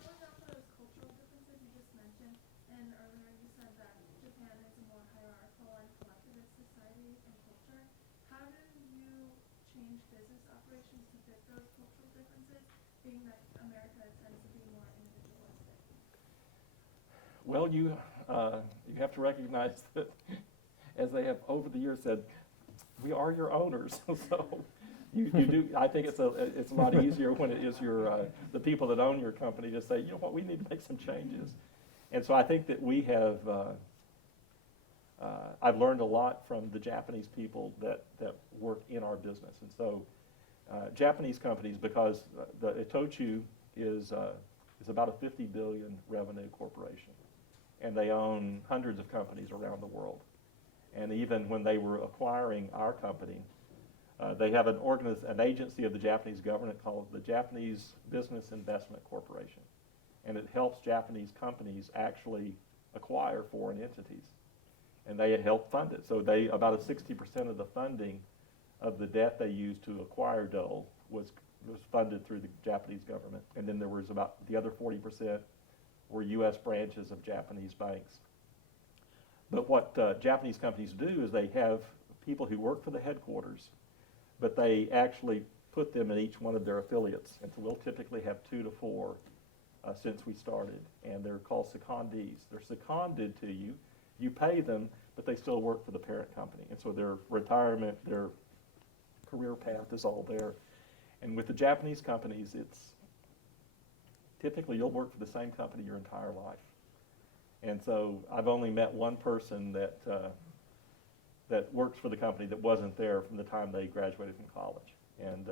Going off those cultural differences you just mentioned, and earlier you said that Japan is a more hierarchical and collectivist society and culture. How do you change business operations to fit those cultural differences, being that America tends to be more individualistic? Well, you have to recognize that, as they have over the years said, we are your owners. So you do. I think it's a lot easier when it is the people that own your company to say, you know what, we need to make some changes. And so I think that we have. I've learned a lot from the Japanese people that work in our business, and so Japanese companies, because the Itochu is about a 50 billion revenue corporation. and they own hundreds of companies around the world. And even when they were acquiring our company, they have an agency of the Japanese government called the Japanese Business Investment Corporation. And it helps Japanese companies actually acquire foreign entities. And they help fund it. So about 60% of the funding of the debt they used to acquire Dole was funded through the Japanese government. And then there was about the other 40% were U.S. branches of Japanese banks. But what Japanese companies do is they have people who work for the headquarters, but they actually put them in each one of their affiliates. And so we'll typically have 2 to 4 since we started. And they're called secondees. They're seconded to you. You pay them, but they still work for the parent company. And so their retirement, their career path is all there. And with the Japanese companies, it's typically you'll work for the same company your entire life. And so I've only met one person that works for the company that wasn't there from the time they graduated from college. And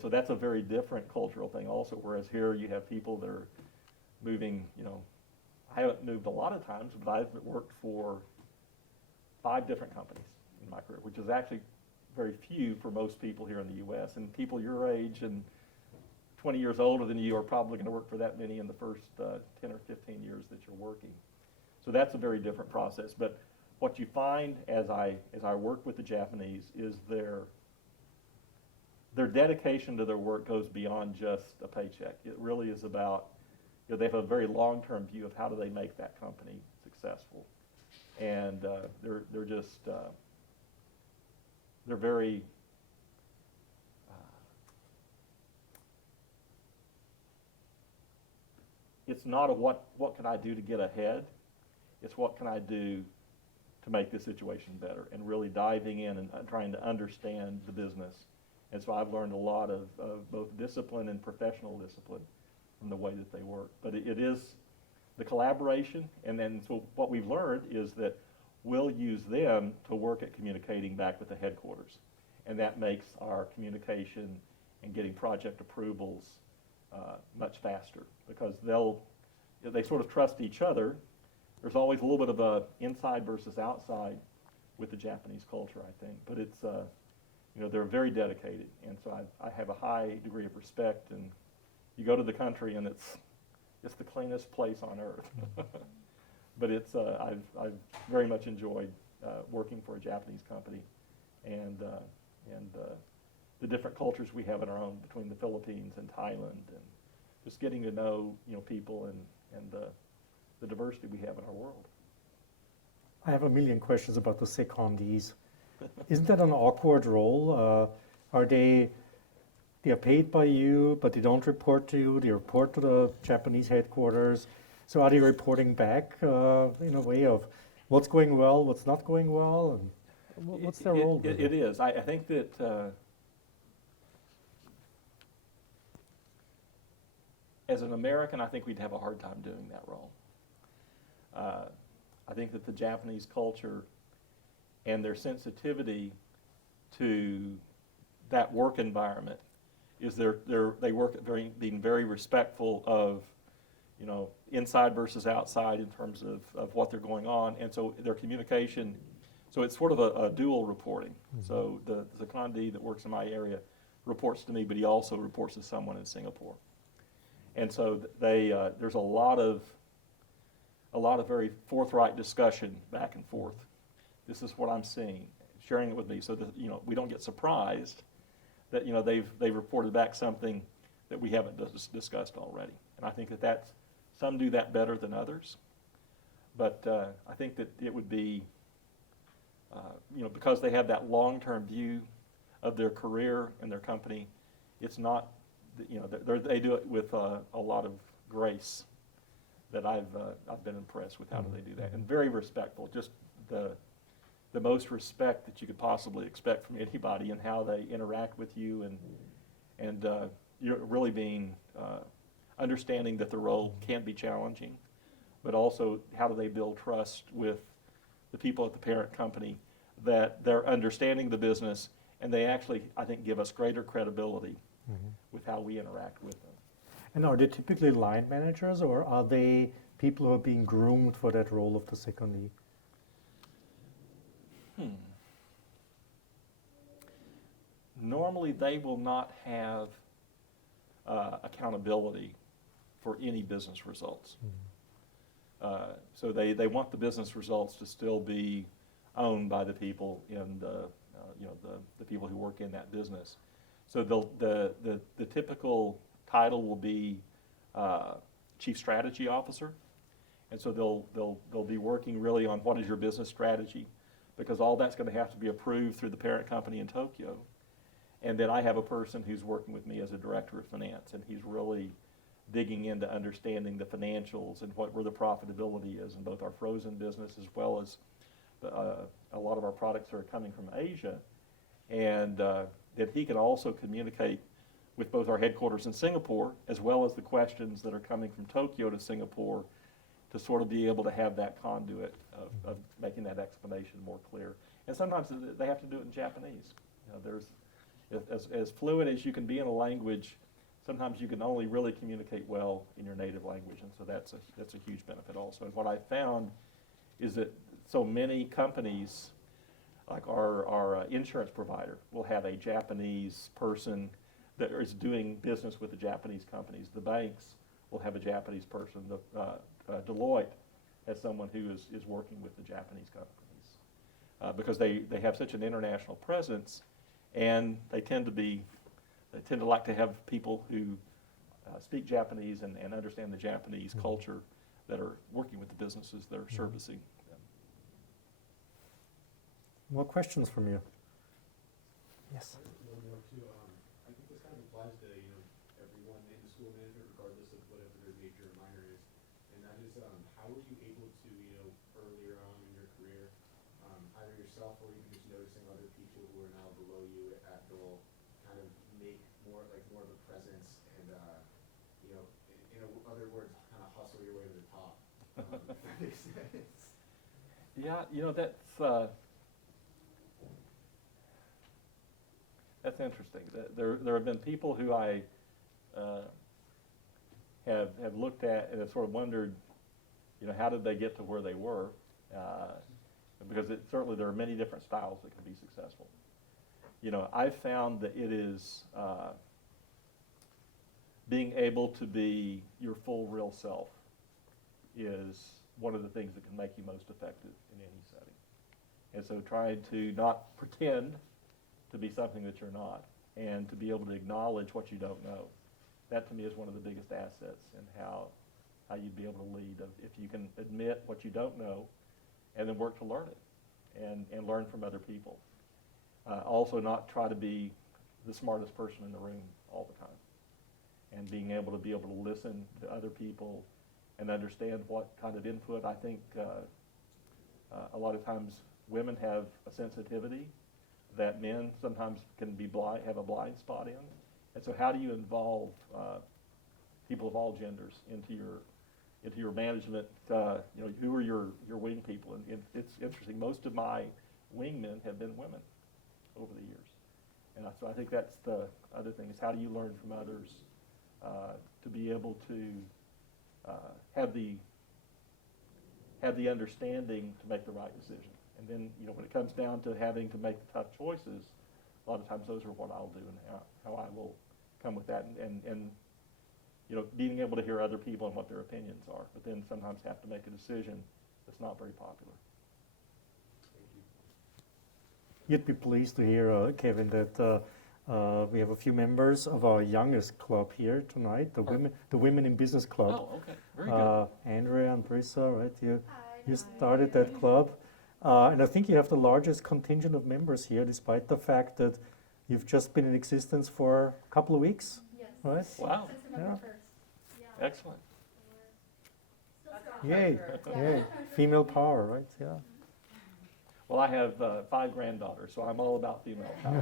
so that's a very different cultural thing also, whereas here you have people that are moving, I haven't moved a lot of times, but I've worked for 5 different companies in my career, which is actually very few for most people here in the U.S. And people your age and 20 years older than you are probably going to work for that many in the first 10 or 15 years that you're working. So that's a very different process. But what you find as I work with the Japanese is their dedication to their work goes beyond just a paycheck. It really is about, they have a very long-term view of how do they make that company successful. And they're just, they're very, it's not a what can I do to get ahead, it's what can I do to make this situation better, and really diving in and trying to understand the business. And so I've learned a lot of both discipline and professional discipline from the way that they work. But it is the collaboration, and then so what we've learned is that we'll use them to work at communicating back with the headquarters. And that makes our communication and getting project approvals much faster, because they sort of trust each other. There's always a little bit of a inside versus outside with the Japanese culture, I think, but it's they're very dedicated, and so I have a high degree of respect. And you go to the country, and it's the cleanest place on earth. But I've very much enjoyed working for a Japanese company, and the different cultures we have in our own between the Philippines and Thailand, and just getting to know people and the diversity we have in our world. I have a million questions about the secondees. Isn't that an awkward role? Are they are paid by you, but they don't report to you? They report to the Japanese headquarters. So are they reporting back in a way of what's going well, what's not going well, and what's their role? It is. I think that as an American, I think we'd have a hard time doing that role. I think that the Japanese culture and their sensitivity to that work environment is they work at being very respectful of inside versus outside in terms of what they're going on, and so their communication. So it's sort of a dual reporting. Mm-hmm. So the secondee that works in my area reports to me, but he also reports to someone in Singapore, and so there's a lot of very forthright discussion back and forth. This is what I'm seeing, sharing it with me, so that we don't get surprised that they've reported back something that we haven't discussed already. And I think that some do that better than others, but I think that it would be because they have that long-term view of their career and their company. It's not they do it with a lot of grace. That I've been impressed with how do they do that, and very respectful. Just the most respect that you could possibly expect from anybody, and how they interact with you, and you're really being understanding that the role can be challenging, but also how do they build trust with the people at the parent company, that they're understanding the business, and they actually, I think, give us greater credibility with how we interact with them. And are they typically line managers, or are they people who are being groomed for that role of the secondee? Normally, they will not have accountability for any business results. So they want the business results to still be owned by the people in the people who work in that business. So the typical title will be Chief Strategy Officer, and so they'll be working really on what is your business strategy, because all that's going to have to be approved through the parent company in Tokyo. And then I have a person who's working with me as a director of finance, and he's really digging into understanding the financials and where the profitability is in both our frozen business as well as a lot of our products are coming from Asia. And that he can also communicate with both our headquarters in Singapore as well as the questions that are coming from Tokyo to Singapore to sort of be able to have that conduit of making that explanation more clear. And sometimes they have to do it in Japanese. There's as fluid as you can be in a language, sometimes you can only really communicate well in your native language, and so that's a huge benefit also. And what I found is that so many companies, like our insurance provider, will have a Japanese person that is doing business with the Japanese companies. The banks will have a Japanese person. Deloitte has someone who is working with the Japanese companies because they have such an international presence. And they tend to like to have people who speak Japanese and understand the Japanese culture that are working with the businesses that are servicing them. More questions from you? Yes. One more too. I think this kind of applies to everyone in the school management, regardless of whatever their major or minor is, and that is how were you able to earlier on in your career, either yourself or even just noticing other people who are now below you at Dole, kind of make more of a presence and in other words, kind of hustle your way to the top. If that makes sense. Yeah, that's interesting. There have been people who I have looked at and have sort of wondered, how did they get to where they were? Because certainly there are many different styles that can be successful. I've found that it is being able to be your full real self is one of the things that can make you most effective in any setting. And so trying to not pretend to be something that you're not, and to be able to acknowledge what you don't know. That to me is one of the biggest assets in how you'd be able to lead. If you can admit what you don't know and then work to learn it and learn from other people. Also not try to be the smartest person in the room all the time. And being able to listen to other people and understand what kind of input. I think a lot of times women have a sensitivity that men sometimes can have a blind spot in. And so how do you involve people of all genders into your management? Who are your wing people? And it's interesting. Most of my wingmen have been women over the years. And so I think that's the other thing, is how do you learn from others to be able to have the understanding to make the right decision. And then, when it comes down to having to make the tough choices, a lot of times those are what I'll do and how I will come with that. And being able to hear other people and what their opinions are, but then sometimes have to make a decision that's not very popular. You'd be pleased to hear, Kevin, that we have a few members of our youngest club here tonight, the Women in Business Club. Oh, okay. Very good. Andrea and Brisa, right? You Hi. started that club. And I think you have the largest contingent of members here, despite the fact that you've just been in existence for a couple of weeks, Yes. right? Wow. Since November 1st. Yeah. Excellent. We're still strong. Yay, yay. Female power, right? Yeah. Well, I have 5 granddaughters, so I'm all about female power.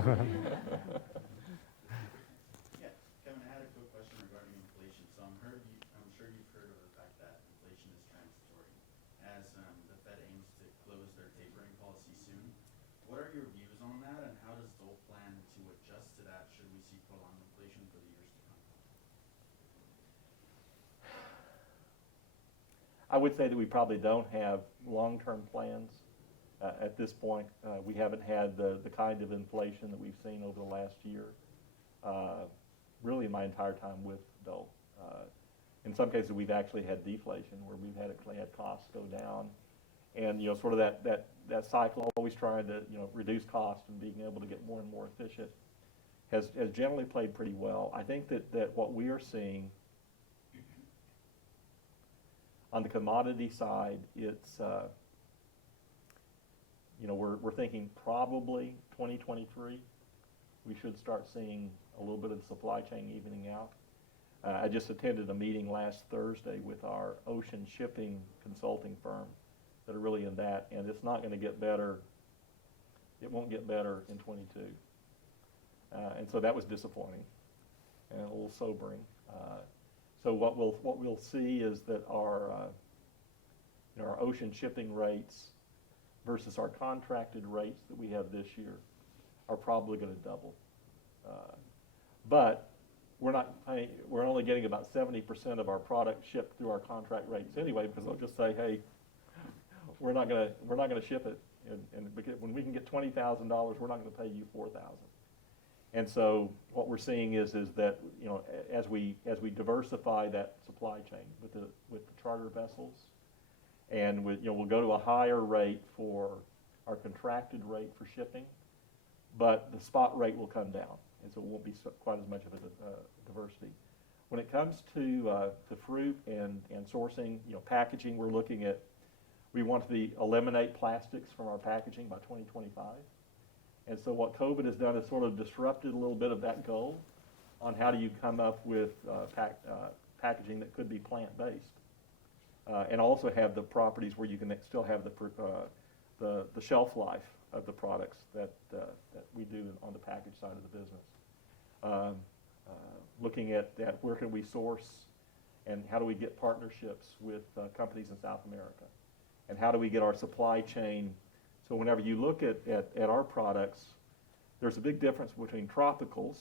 Yeah, Kevin, I had a quick question regarding inflation. So I'm sure you've heard of the fact that inflation is transitory, as the Fed aims to close their tapering policy soon. What are your views on that, and how does Dole plan to adjust to that should we see prolonged inflation for the years to come? I would say that we probably don't have long-term plans at this point. We haven't had the kind of inflation that we've seen over the last year, really my entire time with Dole. In some cases, we've actually had deflation where we've had costs go down, and sort of that cycle, always trying to reduce costs and being able to get more and more efficient, has generally played pretty well. I think that what we are seeing on the commodity side, it's we're thinking probably 2023 we should start seeing a little bit of the supply chain evening out. I just attended a meeting last Thursday with our ocean shipping consulting firm that are really in that, and it's not going to get better. It won't get better in 22. And so that was disappointing and a little sobering. So what we'll see is that our ocean shipping rates versus our contracted rates that we have this year are probably going to double. But we're only getting about 70% of our product shipped through our contract rates anyway, because they'll just say, hey, we're not going to ship it, and because when we can get $20,000, we're not going to pay you $4,000. And so what we're seeing is that as we diversify that supply chain with the charter vessels, and we'll go to a higher rate for our contracted rate for shipping, but the spot rate will come down, and so it won't be quite as much of a diversity. When it comes to fruit and sourcing, packaging, we want to eliminate plastics from our packaging by 2025. And so what COVID has done is sort of disrupted a little bit of that goal on how do you come up with packaging that could be plant-based, and also have the properties where you can still have the shelf life of the products that we do on the package side of the business. Looking at where can we source, and how do we get partnerships with companies in South America, and how do we get our supply chain. So whenever you look at our products, there's a big difference between tropicals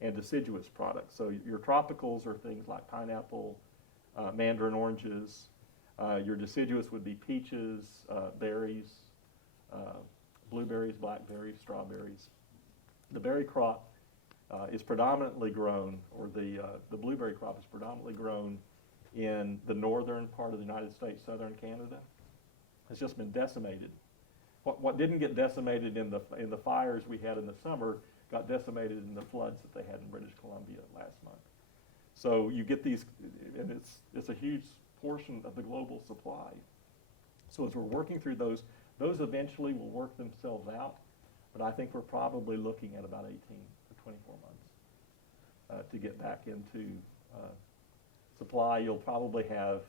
and deciduous products. So your tropicals are things like pineapple, mandarin oranges. Your deciduous would be peaches, berries, blueberries, blackberries, strawberries. The berry crop is predominantly grown, or the blueberry crop is predominantly grown in the northern part of the United States, southern Canada. It's just been decimated. What didn't get decimated in the fires we had in the summer got decimated in the floods that they had in British Columbia last month. So you get these, and it's a huge portion of the global supply. So as we're working through those eventually will work themselves out, but I think we're probably looking at about 18 to 24 months to get back into supply. You'll probably have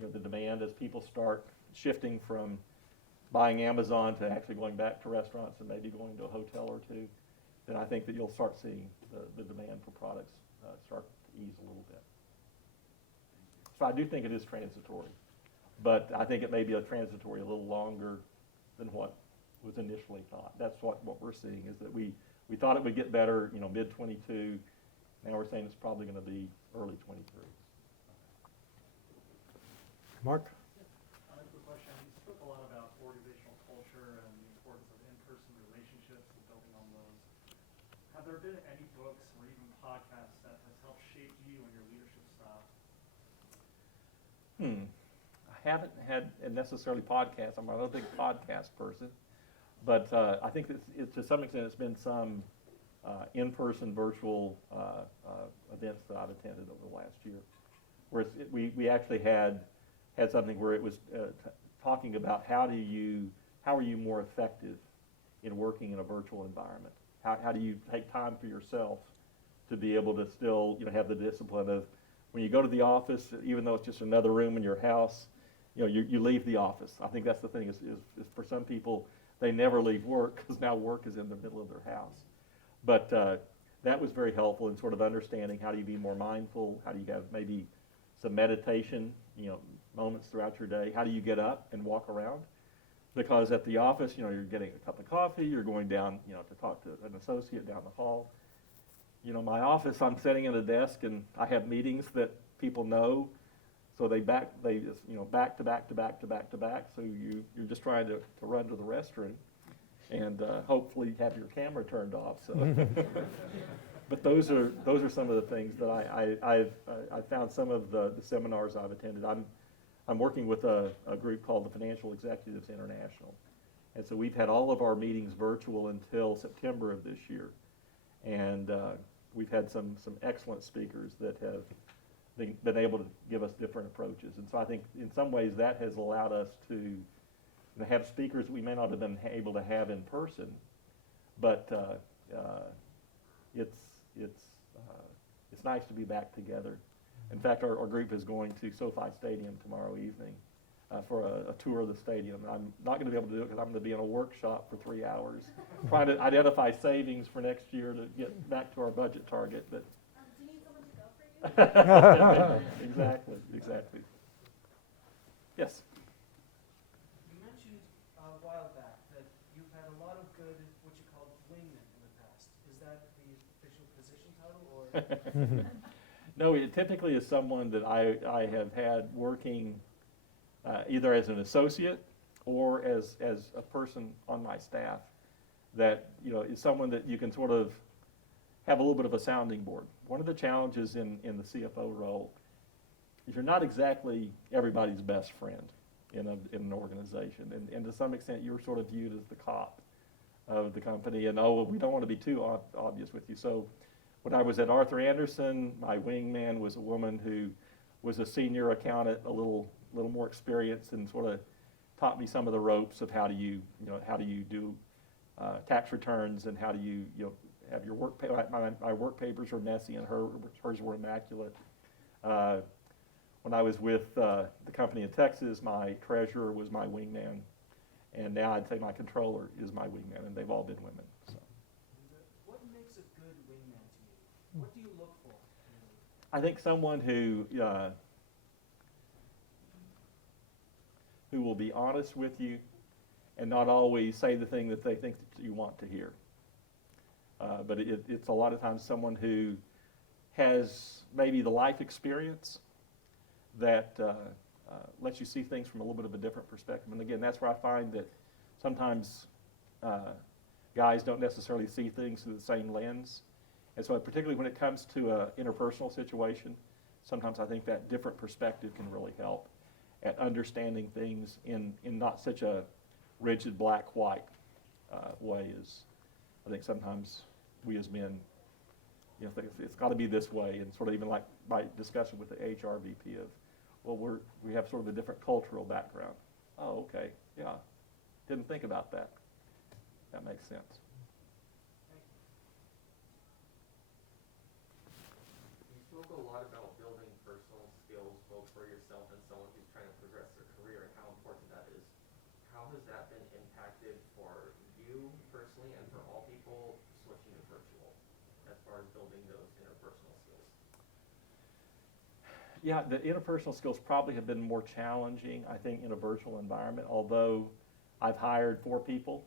the demand as people start shifting from buying Amazon to actually going back to restaurants and maybe going to a hotel or two. Then I think that you'll start seeing the demand for products start to ease a little bit. So I do think it is transitory, but I think it may be a transitory a little longer than what was initially thought. That's what we're seeing, is that we thought it would get better, mid-22. Now we're saying it's probably going to be early 23. Mark? I have a question. You spoke a lot about organizational culture and the importance of in-person relationships and building on those. Have there been any books or even podcasts that has helped shape you and your leadership style? I haven't had necessarily podcasts. I'm not a big podcast person, but I think that to some extent it's been some in-person virtual events that I've attended over the last year, where we actually had something where it was talking about how are you more effective in working in a virtual environment? How do you take time for yourself to be able to still have the discipline of, when you go to the office, even though it's just another room in your house, you leave the office. I think that's the thing is for some people, they never leave work because now work is in the middle of their house. But that was very helpful in sort of understanding how do you be more mindful, how do you have maybe some meditation, moments throughout your day. How do you get up and walk around? Because at the office, you're getting a cup of coffee, you're going down, to talk to an associate down the hall. My office, I'm sitting at a desk and I have meetings that people know So they just, back to back to back to back to back. So you're just trying to run to the restroom and hopefully have your camera turned off. So, but those are some of the things that I've found. Some of the seminars I've attended. I'm working with a group called the Financial Executives International, and so we've had all of our meetings virtual until September of this year, and we've had some excellent speakers that have been able to give us different approaches. And so I think in some ways that has allowed us to have speakers we may not have been able to have in person, but it's nice to be back together. In fact, our group is going to SoFi Stadium tomorrow evening for a tour of the stadium. I'm not going to be able to do it because I'm going to be in a workshop for 3 hours trying to identify savings for next year to get back to our budget target. But do you need someone to go for you? Exactly. Yes. You mentioned a while back that you've had a lot of good, what you call wingmen in the past. Is that the official position title, or? No, it typically is someone that I have had working either as an associate or as a person on my staff that is someone that you can sort of have a little bit of a sounding board. One of the challenges in the CFO role is you're not exactly everybody's best friend in an organization, and to some extent you're sort of viewed as the cop of the company, and we don't want to be too obvious with you. So when I was at Arthur Andersen, my wingman was a woman who was a senior accountant, a little more experienced, and sort of taught me some of the ropes of how do you do tax returns, and how do you have your work. My work papers were messy, and hers were immaculate. When I was with the company in Texas, my treasurer was my wingman, and now I'd say my controller is my wingman, and they've all been women. So. What makes a good wingman to you? What do you look for? I think someone who will be honest with you and not always say the thing that they think that you want to hear. But it's a lot of times someone who has maybe the life experience that lets you see things from a little bit of a different perspective. And again, that's where I find that sometimes guys don't necessarily see things through the same lens. And so particularly when it comes to an interpersonal situation, sometimes I think that different perspective can really help at understanding things in not such a rigid black-white way as I think sometimes we as men, think it's got to be this way, and sort of even like my discussion with the HR VP of, well, we have sort of a different cultural background. Oh, okay, yeah, didn't think about that. That makes sense. You spoke a lot about building personal skills, both for yourself and someone who's trying to progress their career, and how important that is. How has that been impacted for you personally and for all people switching to virtual, as far as building those interpersonal skills? Yeah, the interpersonal skills probably have been more challenging, I think, in a virtual environment, although I've hired 4 people,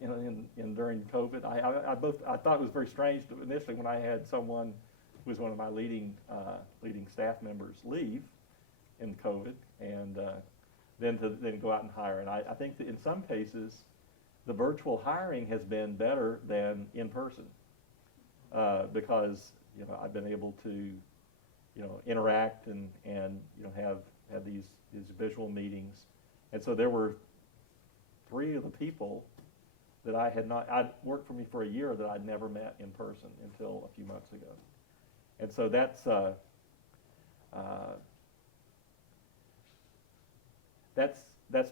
during COVID. I thought it was very strange initially when I had someone who was one of my leading staff members leave in COVID, and then go out and hire. And I think that in some cases, the virtual hiring has been better than in person, because I've been able to interact and have these visual meetings. And so there were 3 of the people that I'd worked for me for a year that I'd never met in person until a few months ago. And so that's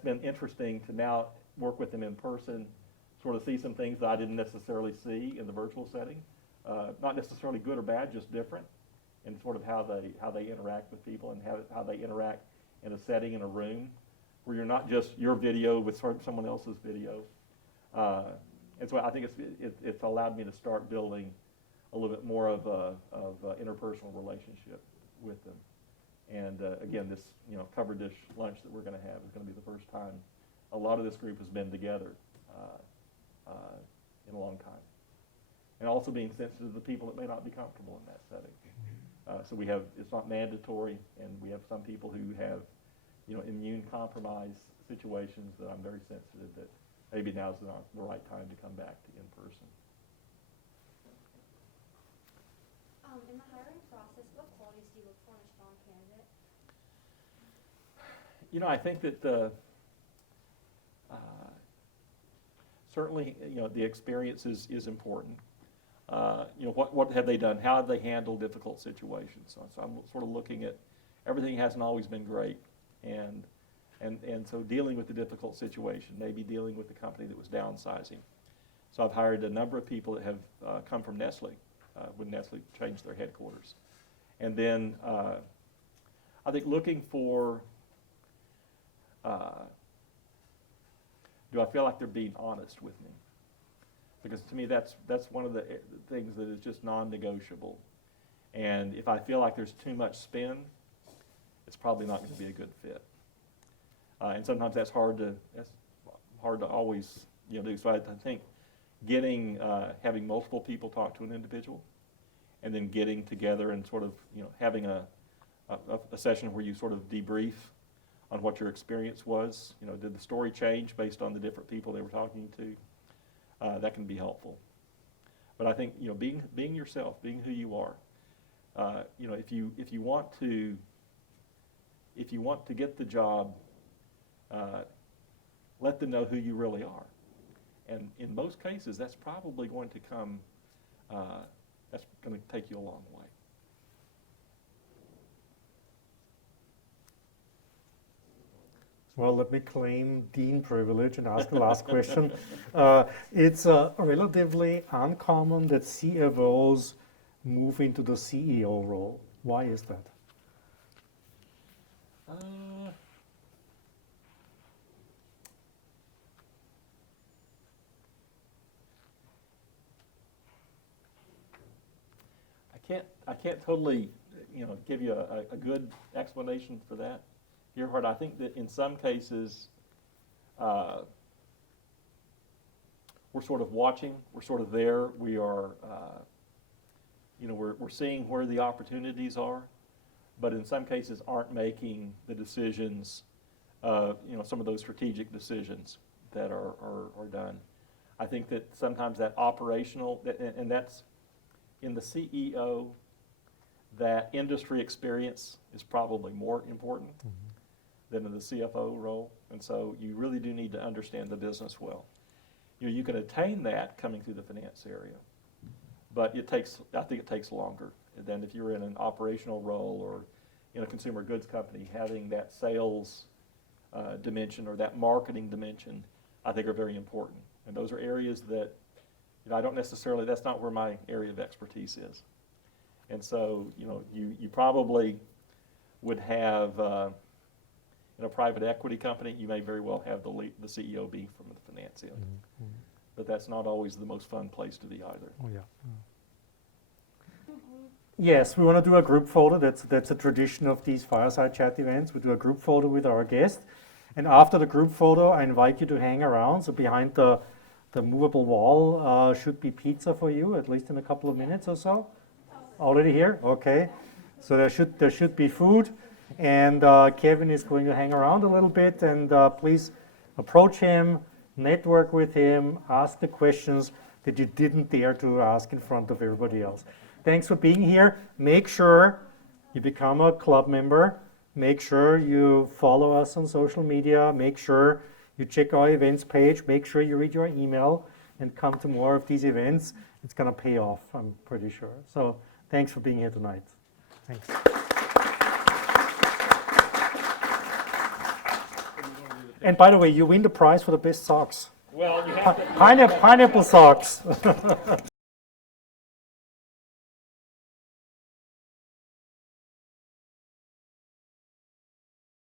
been interesting to now work with them in person, sort of see some things that I didn't necessarily see in the virtual setting. Not necessarily good or bad, just different, and sort of how they interact with people, and how they interact in a setting, in a room, where you're not just your video with someone else's video. And so I think it's allowed me to start building a little bit more of a interpersonal relationship with them. And again, this cover dish lunch that we're going to have is going to be the first time a lot of this group has been together in a long time. And also being sensitive to the people that may not be comfortable in that setting. So it's not mandatory, and we have some people who have, immune compromised situations that I'm very sensitive that maybe now's the right time to come back to in person. In the hiring process, what qualities do you look for in a strong candidate? I think that certainly, the experience is important. What have they done? How have they handled difficult situations? So I'm sort of looking at everything hasn't always been great, and so dealing with the difficult situation, maybe dealing with the company that was downsizing. So I've hired a number of people that have come from Nestle when Nestle changed their headquarters, and then I think looking for. Do I feel like they're being honest with me? Because to me, that's one of the things that is just non-negotiable. And if I feel like there's too much spin, it's probably not going to be a good fit. And sometimes that's hard to always do. So I think having multiple people talk to an individual, and then getting together and sort of having a session where you sort of debrief on what your experience was. Did the story change based on the different people they were talking to? That can be helpful. But I think being yourself, being who you are. If you want to get the job, let them know who you really are. And in most cases, that's probably going to come. That's going to take you a long way. Well, let me claim Dean privilege and ask the last question. It's relatively uncommon that CFOs move into the CEO role. Why is that? I can't totally, give you a good explanation for that. Gerhard, I think that in some cases, we're sort of watching, we're sort of there, we are, we're seeing where the opportunities are, but in some cases aren't making the decisions, some of those strategic decisions that are done. I think that sometimes that operational, and that's in the CEO, that industry experience is probably more important than in the CFO role, and so you really do need to understand the business well. You can attain that coming through the finance area, but I think it takes longer than if you're in an operational role or in a consumer goods company. Having that sales dimension or that marketing dimension, I think, are very important, and those are areas that I don't necessarily. That's not where my area of expertise is, and so you probably would have. In a private equity company, you may very well have the CEO be from the finance end. But that's not always the most fun place to be either. Oh, yeah. Yes, we want to do a group photo. That's a tradition of these fireside chat events. We do a group photo with our guest. And after the group photo, I invite you to hang around. So behind the movable wall should be pizza for you, at least in a couple of minutes or so. Already here? Okay. So there should be food. And Kevin is going to hang around a little bit, and please approach him, network with him, ask the questions that you didn't dare to ask in front of everybody else. Thanks for being here. Make sure you become a club member. Make sure you follow us on social media. Make sure you check our events page. Make sure you read your email and come to more of these events. It's going to pay off, I'm pretty sure. So thanks for being here tonight. Thanks. And by the way, you win the prize for the best socks. Well, you have to. Pineapple socks.